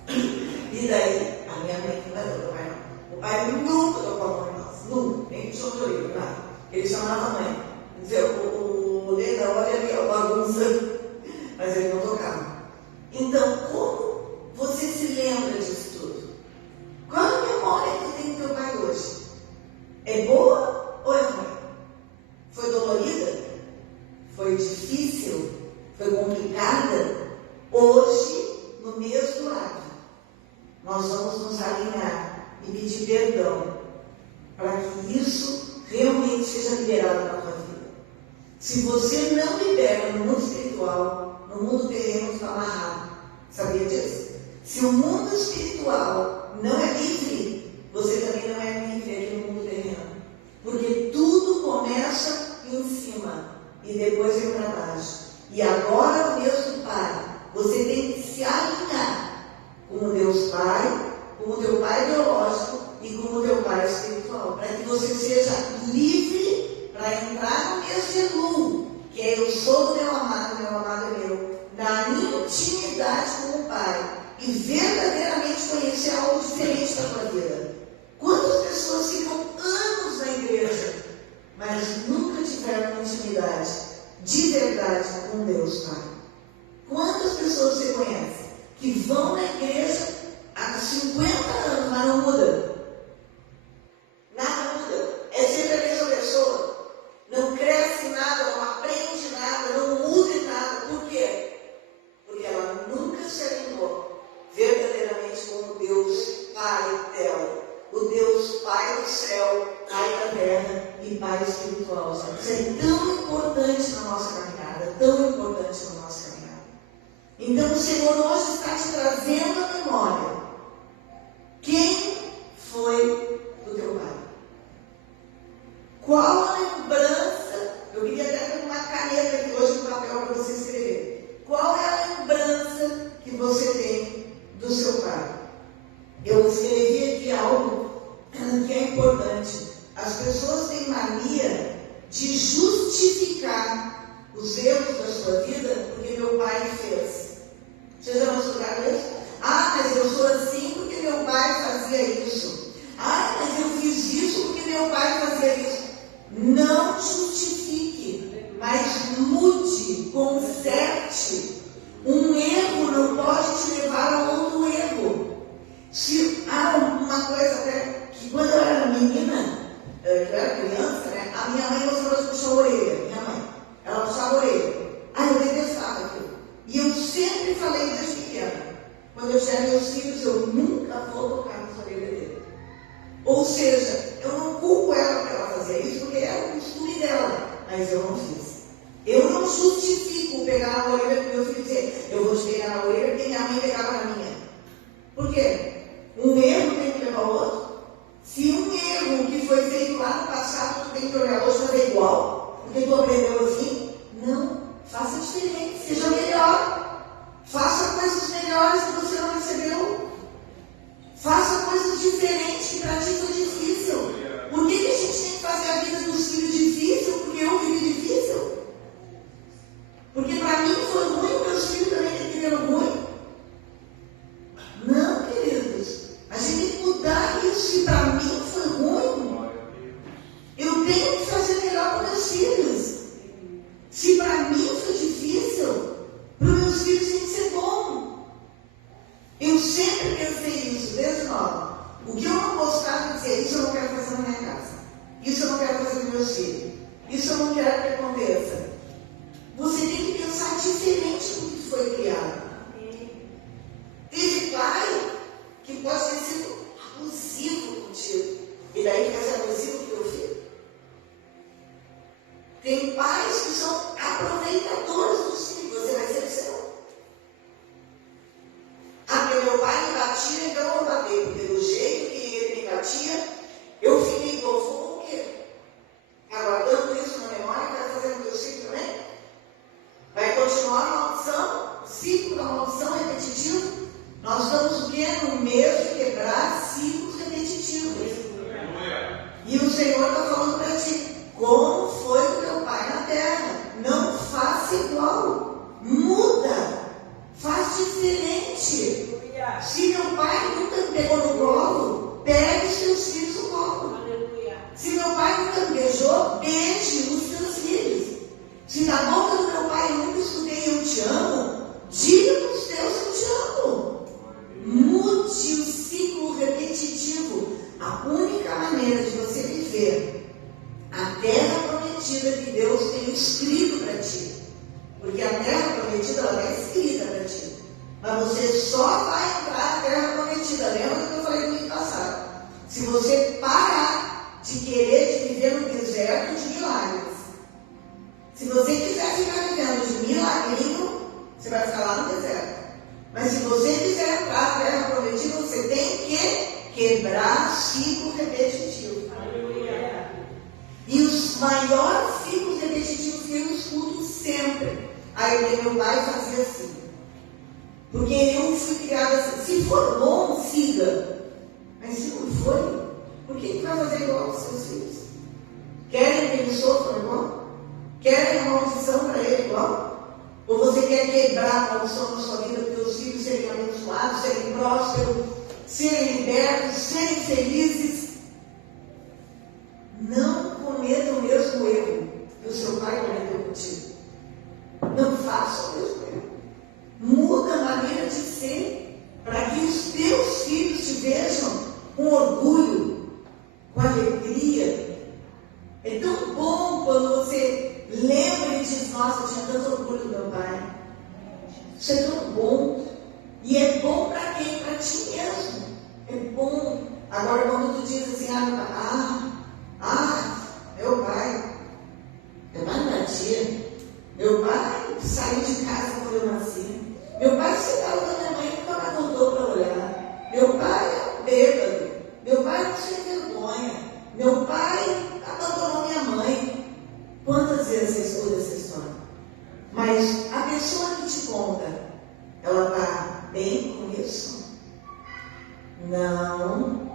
E daí, a minha mãe que mandou, meu pai não. O pai nunca tocou a mão em nós, nunca, nem puxou o orelha, nada. Ele chamava a mãe. Dizia, o Lena, olha ali a bagunça. Mas ele não tocava. Então, como você se lembra disso tudo? Qual a memória que tem do teu pai hoje? É boa ou é ruim? Foi dolorida? Foi difícil? Foi complicada? Hoje, no mês do lado, nós vamos nos alinhar e pedir perdão para que isso realmente seja liberado na tua vida. Se você não libera no mundo espiritual, no mundo terreno está amarrado. Sabia disso? Se o mundo espiritual não é livre, você também não é livre aqui no mundo terreno. Porque tudo começa em cima e depois vem para baixo. E agora o Deus do Pai, você tem que se alinhar com o Deus Pai, com o teu Pai biológico e com o teu Pai espiritual, para que você seja livre para entrar no mês de Elul, que é eu sou do meu amado é meu, na intimidade com o Pai e verdadeiramente conhecer algo diferente da tua vida. Quantas pessoas ficam anos na igreja, mas nunca tiveram intimidade de verdade com Deus Pai? Quantas pessoas você conhece que vão na igreja há 50 anos, mas não muda? Nada muda. É sempre a mesma pessoa. Não cresce nada, não aprende nada, não muda em nada. Por quê? Porque ela nunca se alinhou verdadeiramente com o Deus Pai dela. O Deus Pai do céu, Pai da terra e Pai espiritual. Isso é tão importante na nossa caminhada, tão importante na nossa caminhada. Então o Senhor hoje está te trazendo a memória. Quem foi o teu pai? Qual a lembrança? Eu queria até ter uma caneta aqui hoje no papel para você escrever. Qual é a lembrança que você tem do seu pai? Eu escrevi aqui algo que é importante. As pessoas têm mania de justificar os erros da sua vida porque meu pai fez. Vocês já notaram isso? Ah, mas eu sou assim porque meu pai fazia isso. Ah, mas eu fiz isso porque meu pai fazia isso. Não justifique, mas mude, conserte. Um erro não pode te levar a outro erro. Se há uma coisa até que quando eu era menina, eu era criança, né? A minha mãe gostava de puxar a orelha. Minha mãe, ela puxava a orelha. Ah, eu detestava aquilo. E eu sempre falei desde pequena, quando eu tiver meus filhos, eu nunca vou tocar na orelha dele. Ou seja, eu não culpo ela porque ela fazia isso, porque era o costume dela, mas eu não fiz. Eu não justifico pegar na orelha do meu filho e dizer, eu vou te pegar na orelha porque minha mãe pegava na minha. Por quê? Um erro tem que levar ao outro. Se um erro que foi feito lá no passado, tu tem que olhar hoje e fazer igual, porque tu aprendeu assim, não. Faça diferente, seja melhor. Faça coisas melhores que você não recebeu. Faça coisas diferentes que para ti foi difícil. Por que a gente tem que fazer a vida dos filhos difícil? Porque eu vivi difícil? Porque para mim foi ruim, meus filhos também tiveram ruim? Não, queridos. A gente tem que mudar isso. Se para mim foi ruim, eu tenho que fazer melhor com meus filhos. Se para mim empatia, eu fiquei igual, vou o quê? Aguardando isso na memória, vai fazendo o teu ciclo também? Vai continuar a maldição, o ciclo da maldição repetitivo. Nós estamos o quê? No mês de quebrar ciclos repetitivos. E o Senhor está falando para ti, como foi o teu pai na terra? Não faça igual, muda, faz diferente. Se meu pai nunca me pegou no colo, pegue os teus filhos no colo. Se meu pai nunca me beijou, beije os teus filhos. Se na boca do meu pai eu nunca escutei eu te amo, diga para os teus eu te amo. Mude o ciclo repetitivo. A única maneira de você viver a terra prometida que Deus tem escrito para ti, porque a terra prometida ela é escrita para ti, mas você só vai entrar na terra prometida. Lembra do que eu falei no ano passado? Se você parar de querer viver no deserto de milagres, se você quiser ficar vivendo de milagrinho, você vai ficar lá no deserto. Mas se você quiser entrar na terra prometida, você tem que quebrar ciclo repetitivo. E os maiores ciclos repetitivos que eu escuto sempre. Aí meu pai fazia assim. Porque eu fui criada assim. Se for bom, siga. Mas se não for, por que vai fazer igual aos seus filhos? Querem que ele sofra igual? Querem a maldição para ele igual? Ou você quer quebrar a maldição na sua vida para os seus filhos serem abençoados, serem prósperos, serem libertos, serem felizes? Não cometa o mesmo erro que o seu pai cometeu contigo. Não faça o mesmo erro. Muda a maneira de ser, para que os teus filhos te vejam com orgulho, com alegria. É tão bom quando você lembra e diz, nossa, eu tinha tanto orgulho do meu pai. Isso é tão bom. E é bom para quem? Para ti mesmo. É bom. Agora quando tu diz assim, meu pai não batia. Meu pai saiu de casa quando eu nasci. Meu pai sentava com a minha mãe e nunca mais voltou para olhar. Meu pai era um bêbado. Meu pai não tinha vergonha. Meu pai abandonou minha mãe. Quantas vezes você escuta essa história? Mas a pessoa que te conta, ela está bem com isso? Não.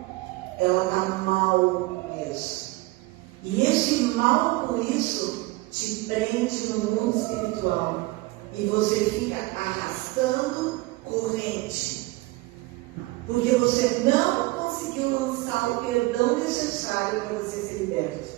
Ela está mal com isso. E esse mal com isso te prende no mundo espiritual. E você fica arrastando corrente. Porque você não conseguiu lançar o perdão necessário para você ser liberto.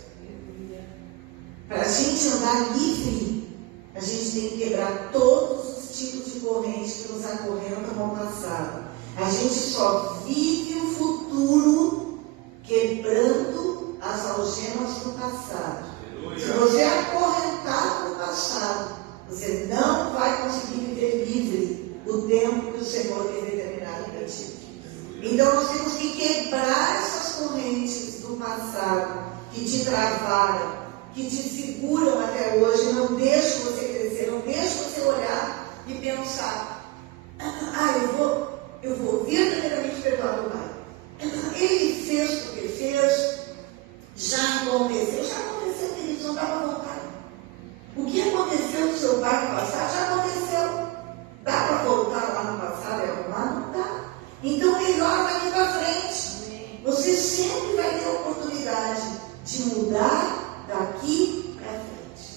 Para a gente andar livre, a gente tem que quebrar todos os tipos de corrente que nos acorrentam ao passado. A gente só vive o futuro quebrando as algemas do passado. Se você acorrentar no passado, você não vai conseguir viver livre o tempo que o Senhor tem determinado para ti. Então nós temos que quebrar essas correntes do passado que te travaram, que te seguram até hoje, não deixam você crescer, não deixam você olhar e pensar, eu vou verdadeiramente perdoar meu pai. Ele fez porque fez, já aconteceu, queridos, não dá para voltar. O que aconteceu com seu pai no passado, já aconteceu. Dá para voltar lá no passado e arrumar? Não dá. Então melhor daqui para frente. Você sempre vai ter a oportunidade de mudar daqui para frente.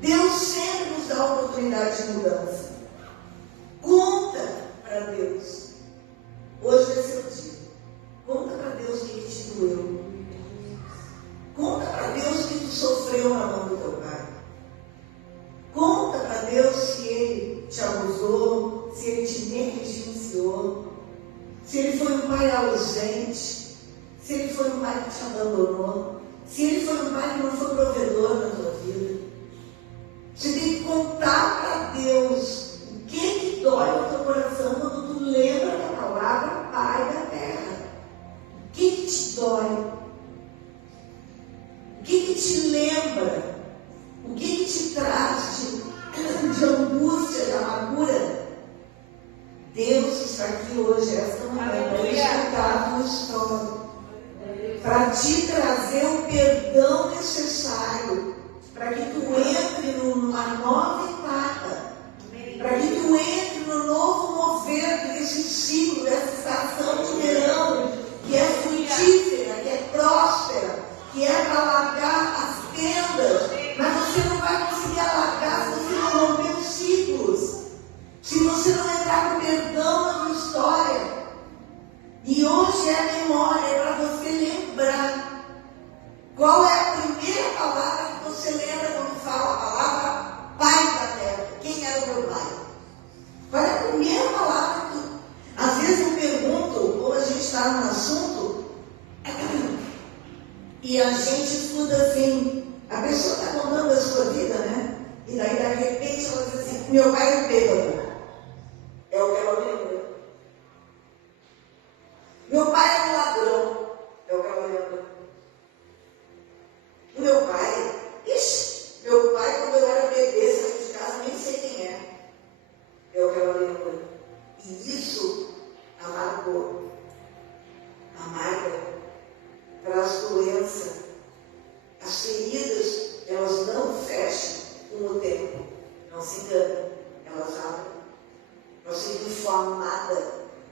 Deus sempre nos dá a oportunidade de mudança. Conta para Deus. Hoje é seu dia. Conta para Deus o que te doeu. Conta para Deus o que tu sofreu na mão do teu pai. Conta para Deus se ele te abusou, se ele te negligenciou, se ele foi um pai ausente, se ele foi um pai que te abandonou, se ele foi um pai que não foi provedor na tua vida. Você tem que contar para Deus o que dói no teu coração quando tu lembra da palavra Pai da terra. O que te dói? O que te lembra? O que te traz de angústia, de amargura? Deus está aqui hoje, esta manhã, para escutar a tua história, para te trazer o perdão necessário, para que tu entre numa nova etapa, para que tu entre no novo mover desse ciclo, dessa estação de verão, que é frutífera, que é próspera, que é para alargar as tendas, mas você não vai conseguir alargar se você não romper os ciclos, se você não entrar com perdão na tua história. E hoje é a memória, é para você lembrar. Qual é a primeira palavra que você lembra quando fala a palavra Pai da terra? Quem era o meu pai? Qual é a primeira palavra que às vezes eu pergunto, ou a gente está num assunto, e a gente estuda assim, a pessoa está contando a sua vida, né? E daí, de repente, ela diz assim, meu pai é bêbado. É o que ela lembra. Meu pai era um ladrão. É o que ela lembra. Meu pai, meu pai, quando eu era bebê, saiu de casa, nem sei quem é. É o que ela lembra. E isso amargou. Amarga, traz doença. As feridas, elas não fecham com o tempo. Não se enganem, elas abrem. Você viu inflamada,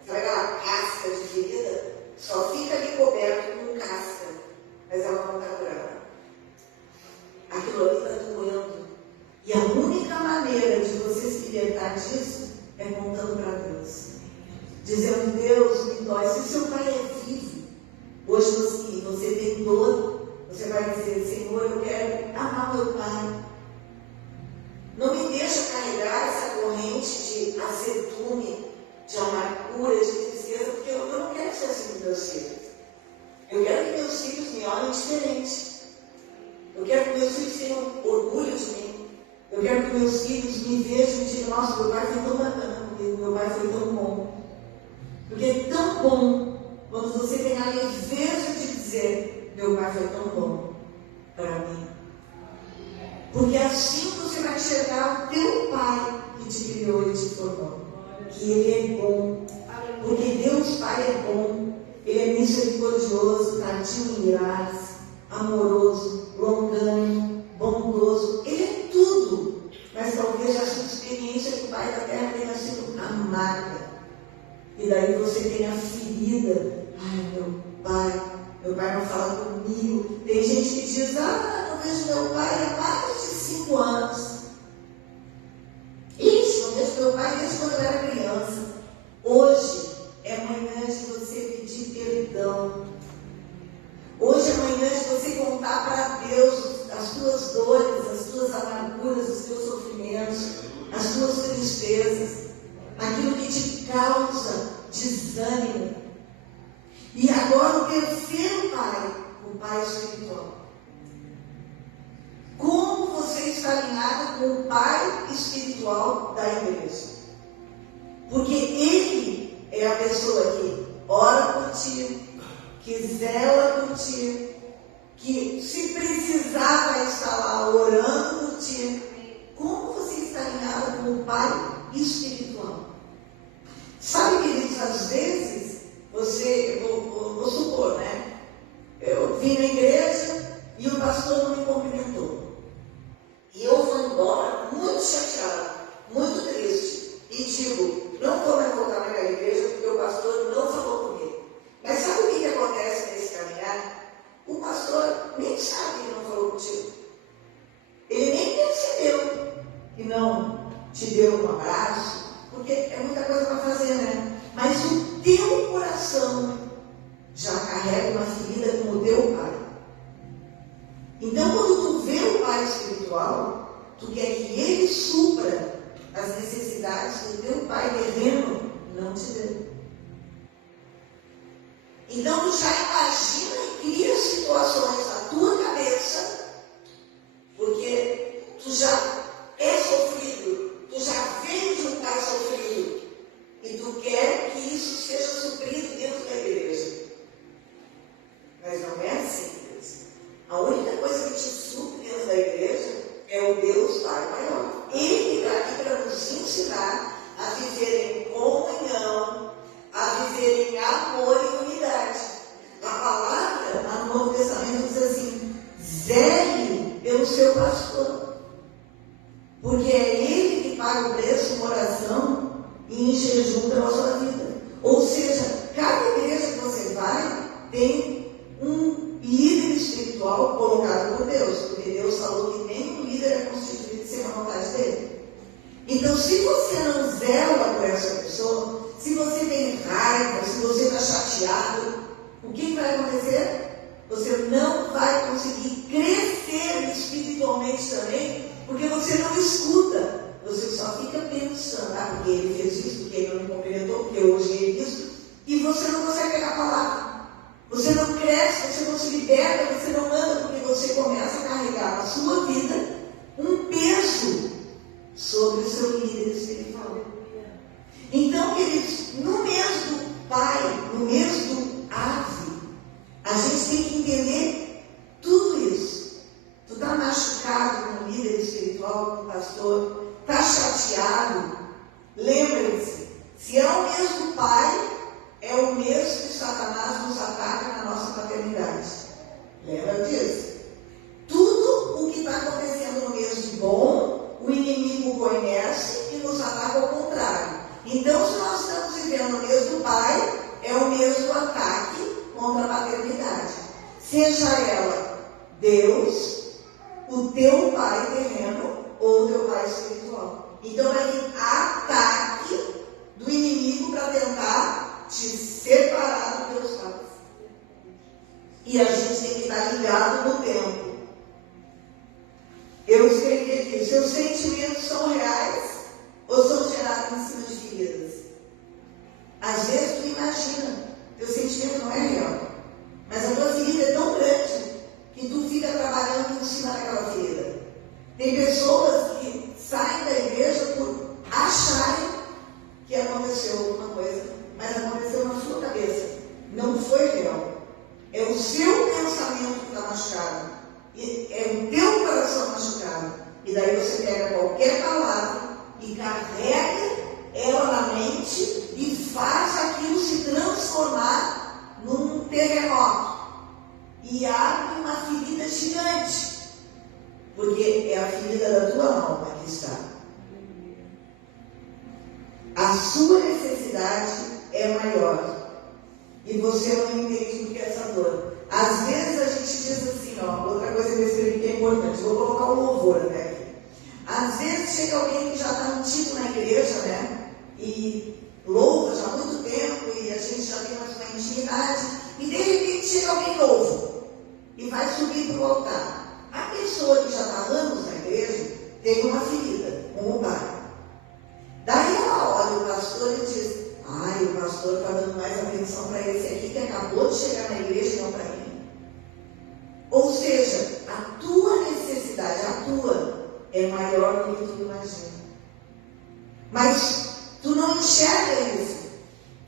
sabe aquela casca de ferida? Só fica ali coberto com casca, mas ela não está curada. Aquilo ali está doendo. E a única maneira de você se libertar disso é contando para Deus. Dizendo, Deus, me dói. Se seu pai é vivo, hoje você tem dor, você vai dizer, Senhor, eu quero amar meu pai. Não me deixa carregar essa corrente de azedume, de amargura, de tristeza, porque eu não quero ser assim com meus filhos. Eu quero que meus filhos me olhem diferente. Eu quero que meus filhos tenham orgulho de mim. Eu quero que meus filhos me vejam e digam, nossa, meu pai foi tão bacana comigo, meu pai foi tão bom. Porque é tão bom quando você tem a leveza de dizer, meu pai foi tão bom para mim. Porque assim você vai enxergar o teu pai que te criou e te formou. Que ele é bom. Porque Deus Pai é bom. Ele é misericordioso, tardio em graça, amoroso, longânimo, bondoso. Ele é tudo. Mas talvez a sua experiência com o Pai da Terra tenha sido amarga. E daí você tem a ferida. Ai, meu pai não fala comigo. Tem gente que diz, não vejo meu pai há mais de 5 anos. Ixi, não vejo meu pai desde quando eu era criança. Hoje é manhã de você pedir perdão. Hoje é manhã de você contar para Deus as tuas dores, as tuas amarguras, os teus sofrimentos, as tuas tristezas, aquilo que te causa desânimo. E agora o terceiro pai, o pai espiritual. Como você está alinhado com o pai espiritual da igreja? Porque ele é a pessoa que ora por ti, que zela por ti, que se precisar vai estar lá orando por ti. Como você está alinhado com o pai espiritual? Sabe, queridos, às vezes, vou supor, né? Eu vim na igreja e o pastor não me cumprimentou. E eu vou embora muito chateado, muito triste. E digo, não vou mais voltar naquela igreja porque o pastor não falou comigo. Mas sabe o que acontece nesse caminhar? O pastor nem sabe que não falou contigo. Ele nem percebeu que não te deu um abraço, porque é muita coisa para fazer, né? Mas o teu coração já carrega uma ferida com o teu pai. Então, quando tu vê o pai espiritual, tu quer que ele supra as necessidades que o teu pai terreno não te deu. Então, tu já imagina e cria situações na tua cabeça, porque tu já é sofrido, tu já veio de um pai sofrido, e tu quer que isso seja suprido dentro da igreja. Mas não é assim, Deus. A única coisa que te supre dentro da igreja é o Deus Pai maior. Ele está aqui para nos ensinar a viver em comunhão em jejum pela sua vida. Ou seja, cada igreja que você vai tem um líder espiritual colocado por Deus, porque Deus falou que nenhum líder é constituído sem a vontade dele. Então, se você não zela por essa pessoa, se você tem raiva, se você está chateado, o que vai acontecer? Você não vai conseguir crescer espiritualmente também, porque você não escuta. Você só fica pensando, porque ele fez isso, porque ele não me cumprimentou, porque eu hoje ele isso, e você não consegue pegar a palavra. Você não cresce, você não se liberta, você não anda, porque você começa a carregar na sua vida um peso sobre o seu líder espiritual. Então, queridos, no mês do pai, no mês do ave, a gente tem que entender tudo isso. Tu está machucado com o líder espiritual, com o pastor, está chateado, lembre-se, se é o mês do pai, é o mês que Satanás nos ataca na nossa paternidade. Lembra disso? Tudo o que está acontecendo no mês de bom, o inimigo conhece e nos ataca ao contrário. Então, se nós estamos vivendo o mês do pai, é o mês do ataque contra a paternidade. Seja ela Deus, o teu pai terreno ou o teu pai espiritual. Então, vai vir ataque do inimigo para tentar te separar dos teus pais. E a gente tem que estar ligado no tempo. Eu escrevi aqui, seus sentimentos são reais ou são gerados em cima de feridas? Às vezes tu imagina, teu sentimento não é real, mas a tua ferida é tão grande que tu fica trabalhando em cima daquela ferida. Tem pessoas que saem da igreja por acharem que aconteceu alguma coisa, mas aconteceu na sua cabeça, não foi real. É o seu pensamento que está machucado, é o teu coração machucado, e daí você pega qualquer palavra e carrega ela na mente e faz aquilo se transformar num terremoto e abre uma ferida gigante, porque é a ferida da tua alma que está. A sua necessidade é maior e você não entende o que é essa dor. Às vezes a gente diz assim, outra coisa que eu escrevi que é importante, vou colocar um louvor até aqui. Às vezes chega alguém que já está antigo na igreja, né? E louva já há muito tempo e a gente já tem uma intimidade, e de repente chega alguém novo e vai subir para o altar. A pessoa que já está há anos na igreja tem uma ferida com o pai. Daí ela olha o pastor e diz, o pastor está dando mais atenção para esse aqui que acabou de chegar na igreja e não para mim. Ou seja, a tua necessidade, é maior do que tu imagina. Mas tu não enxerga isso.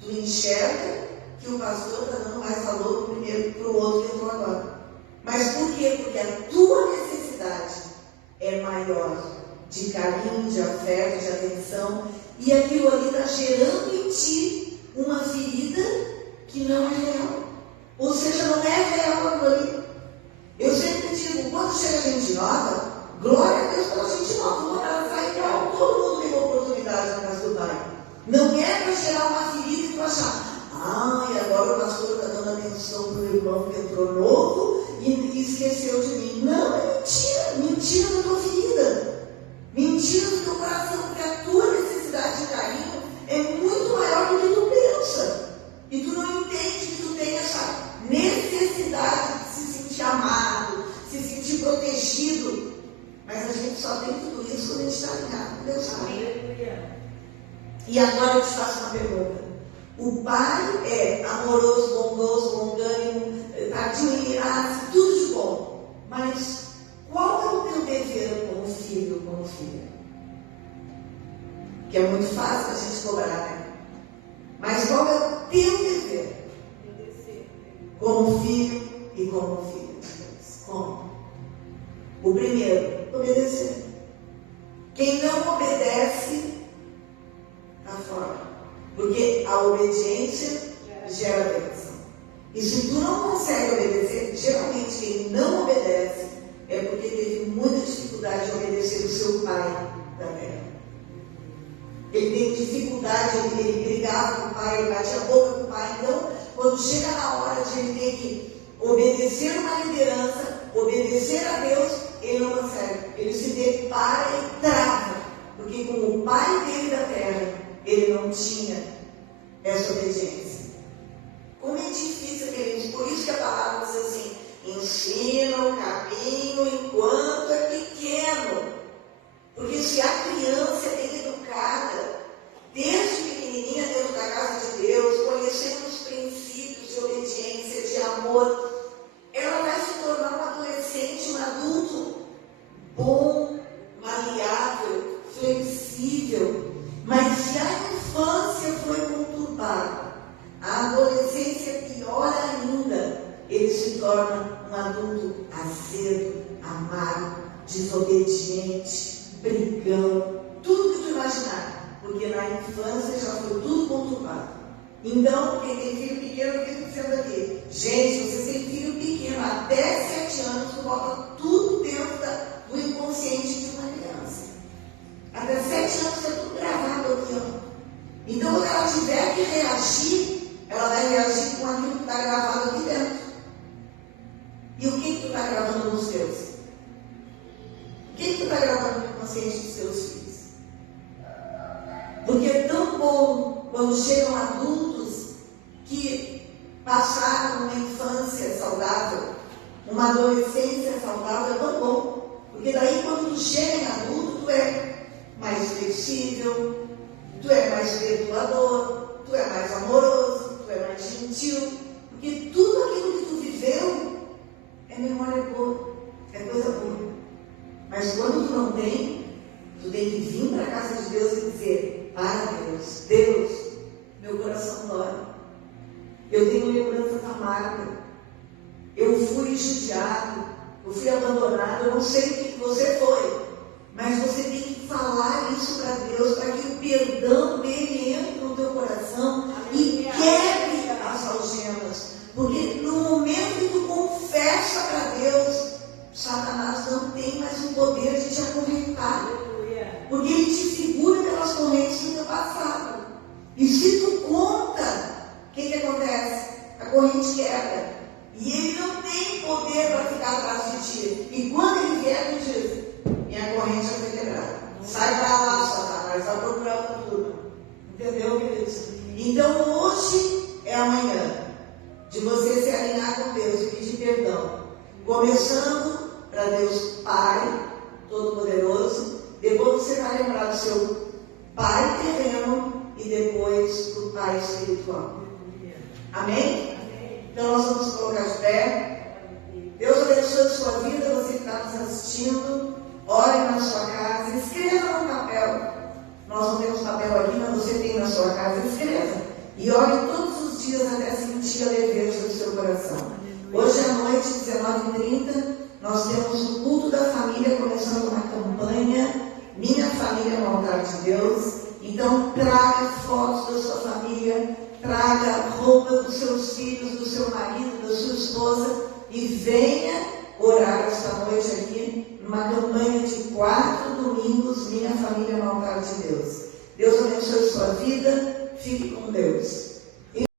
Tu enxerga que o pastor está dando mais valor para o outro que entrou agora. Mas por quê? Porque a tua necessidade é maior de carinho, de afeto, de atenção, e aquilo ali está gerando em ti uma ferida que não é real. Ou seja, não é real aquilo ali. Eu sempre digo, quando chega gente nova, glória a Deus pela gente nova, uma hora sai igual, todo mundo tem uma oportunidade na casa do Pai. Não é para gerar uma ferida e tu achar, e agora o pastor está dando atenção para o irmão que entrou novo e esqueceu de mim. Não, é mentira da tua ferida. Mentira do teu coração, porque a tua necessidade de carinho é muito maior do que tu pensa. E tu não entende que tu tem essa necessidade de se sentir amado, se sentir protegido. Mas a gente só tem tudo isso quando a gente está ligado com Deus, sabe? E agora eu te faço uma pergunta. O pai é amoroso, bondoso, longânimo, tardio, irado, tudo de bom. Mas qual é o teu dever como filho, como filha? Que é muito fácil a gente cobrar, né? Mas qual é o teu dever? Como filho e como filha. Como? O primeiro, obedecer. Quem não obedece, está fora. Porque a obediência gera bênção. E se tu não consegue obedecer, geralmente quem não obedece é porque teve muita dificuldade de obedecer o seu pai também. ele tem dificuldade, ele brigava com o pai, ele batia a boca com o pai. Então, quando chega na hora de ele ter que obedecer uma liderança, obedecer a Deus, ele não consegue. Ele se depara e trava, porque como o pai dele da terra, ele não tinha essa obediência. Como é difícil, queridos. Por isso que a palavra diz assim: ensina o caminho enquanto é pequeno. Porque se a criança é bem educada, desde pequenininha dentro da casa de Deus, conhecendo os princípios de obediência, de amor, ela vai se tornar um adolescente, um adulto bom, maleável, flexível. Mas se a infância foi conturbada, a adolescência é pior ainda. Ele se torna um adulto azedo, amargo, desobediente, brigão, tudo que tu imaginar, porque na infância já foi tudo conturbado. Então, quem tem filho pequeno, eu fico dizendo aqui, gente, vocês têm filho pequeno, até 7 anos, tu bota tudo dentro do inconsciente de uma criança. Até 7 anos é tudo gravado aqui, ó. Então, quando ela tiver que reagir, ela vai reagir com aquilo que está gravado aqui dentro. E o que tu está gravando nos teus? O que tu está gravando no inconsciente dos teus filhos? Porque é tão bom quando chegam adultos que passaram uma infância saudável, uma adolescência saudável, é tão bom. Porque daí quando tu chega em adulto, tu é mais flexível, tu é mais perdoador, tu é mais amoroso, tu é mais gentil. Porque tudo aquilo que tu viveu é memória boa, é coisa boa. Mas quando tu não tem, tu tem que vir para a casa de Deus e dizer: para Deus, meu coração dói. Eu tenho lembranças amargas. Eu fui judiado, eu fui abandonado, eu não sei o que você foi. Mas você tem que falar isso para Deus, para que o perdão dele entre no teu coração e quebre as algemas. Porque no momento que tu confessa para Deus, Satanás não tem mais o poder de te acorrentar. Porque ele te segura pelas correntes do teu passado. E se tu conta, o que acontece? A corrente quebra. E ele não tem poder para ficar atrás de ti. E quando ele vier, ele diz: minha corrente já foi quebrada. Sai para lá, Satanás, vai procurar outra turma. Entendeu, queridos? Então hoje é amanhã de você se alinhar com Deus e pedir perdão. Começando para Deus Pai Todo-Poderoso. Depois você vai lembrar do seu Pai terreno e depois do Pai espiritual. Amém? Então nós vamos colocar de pé. Deus abençoe a sua vida, você que está nos assistindo. Ore na sua casa, escreva no papel. Nós não temos papel aqui, mas você tem na sua casa, escreva. E ore todos os dias até sentir a leveza do seu coração. Hoje à noite, 19h30, nós temos o culto da família, começando uma campanha, Minha Família no Altar de Deus. Então traga fotos da sua família, traga roupa dos seus filhos, do seu marido, da sua esposa e venha orar esta noite aqui, numa campanha de 4 domingos, Minha Família no Altar de Deus. Deus abençoe a sua vida, fique com Deus.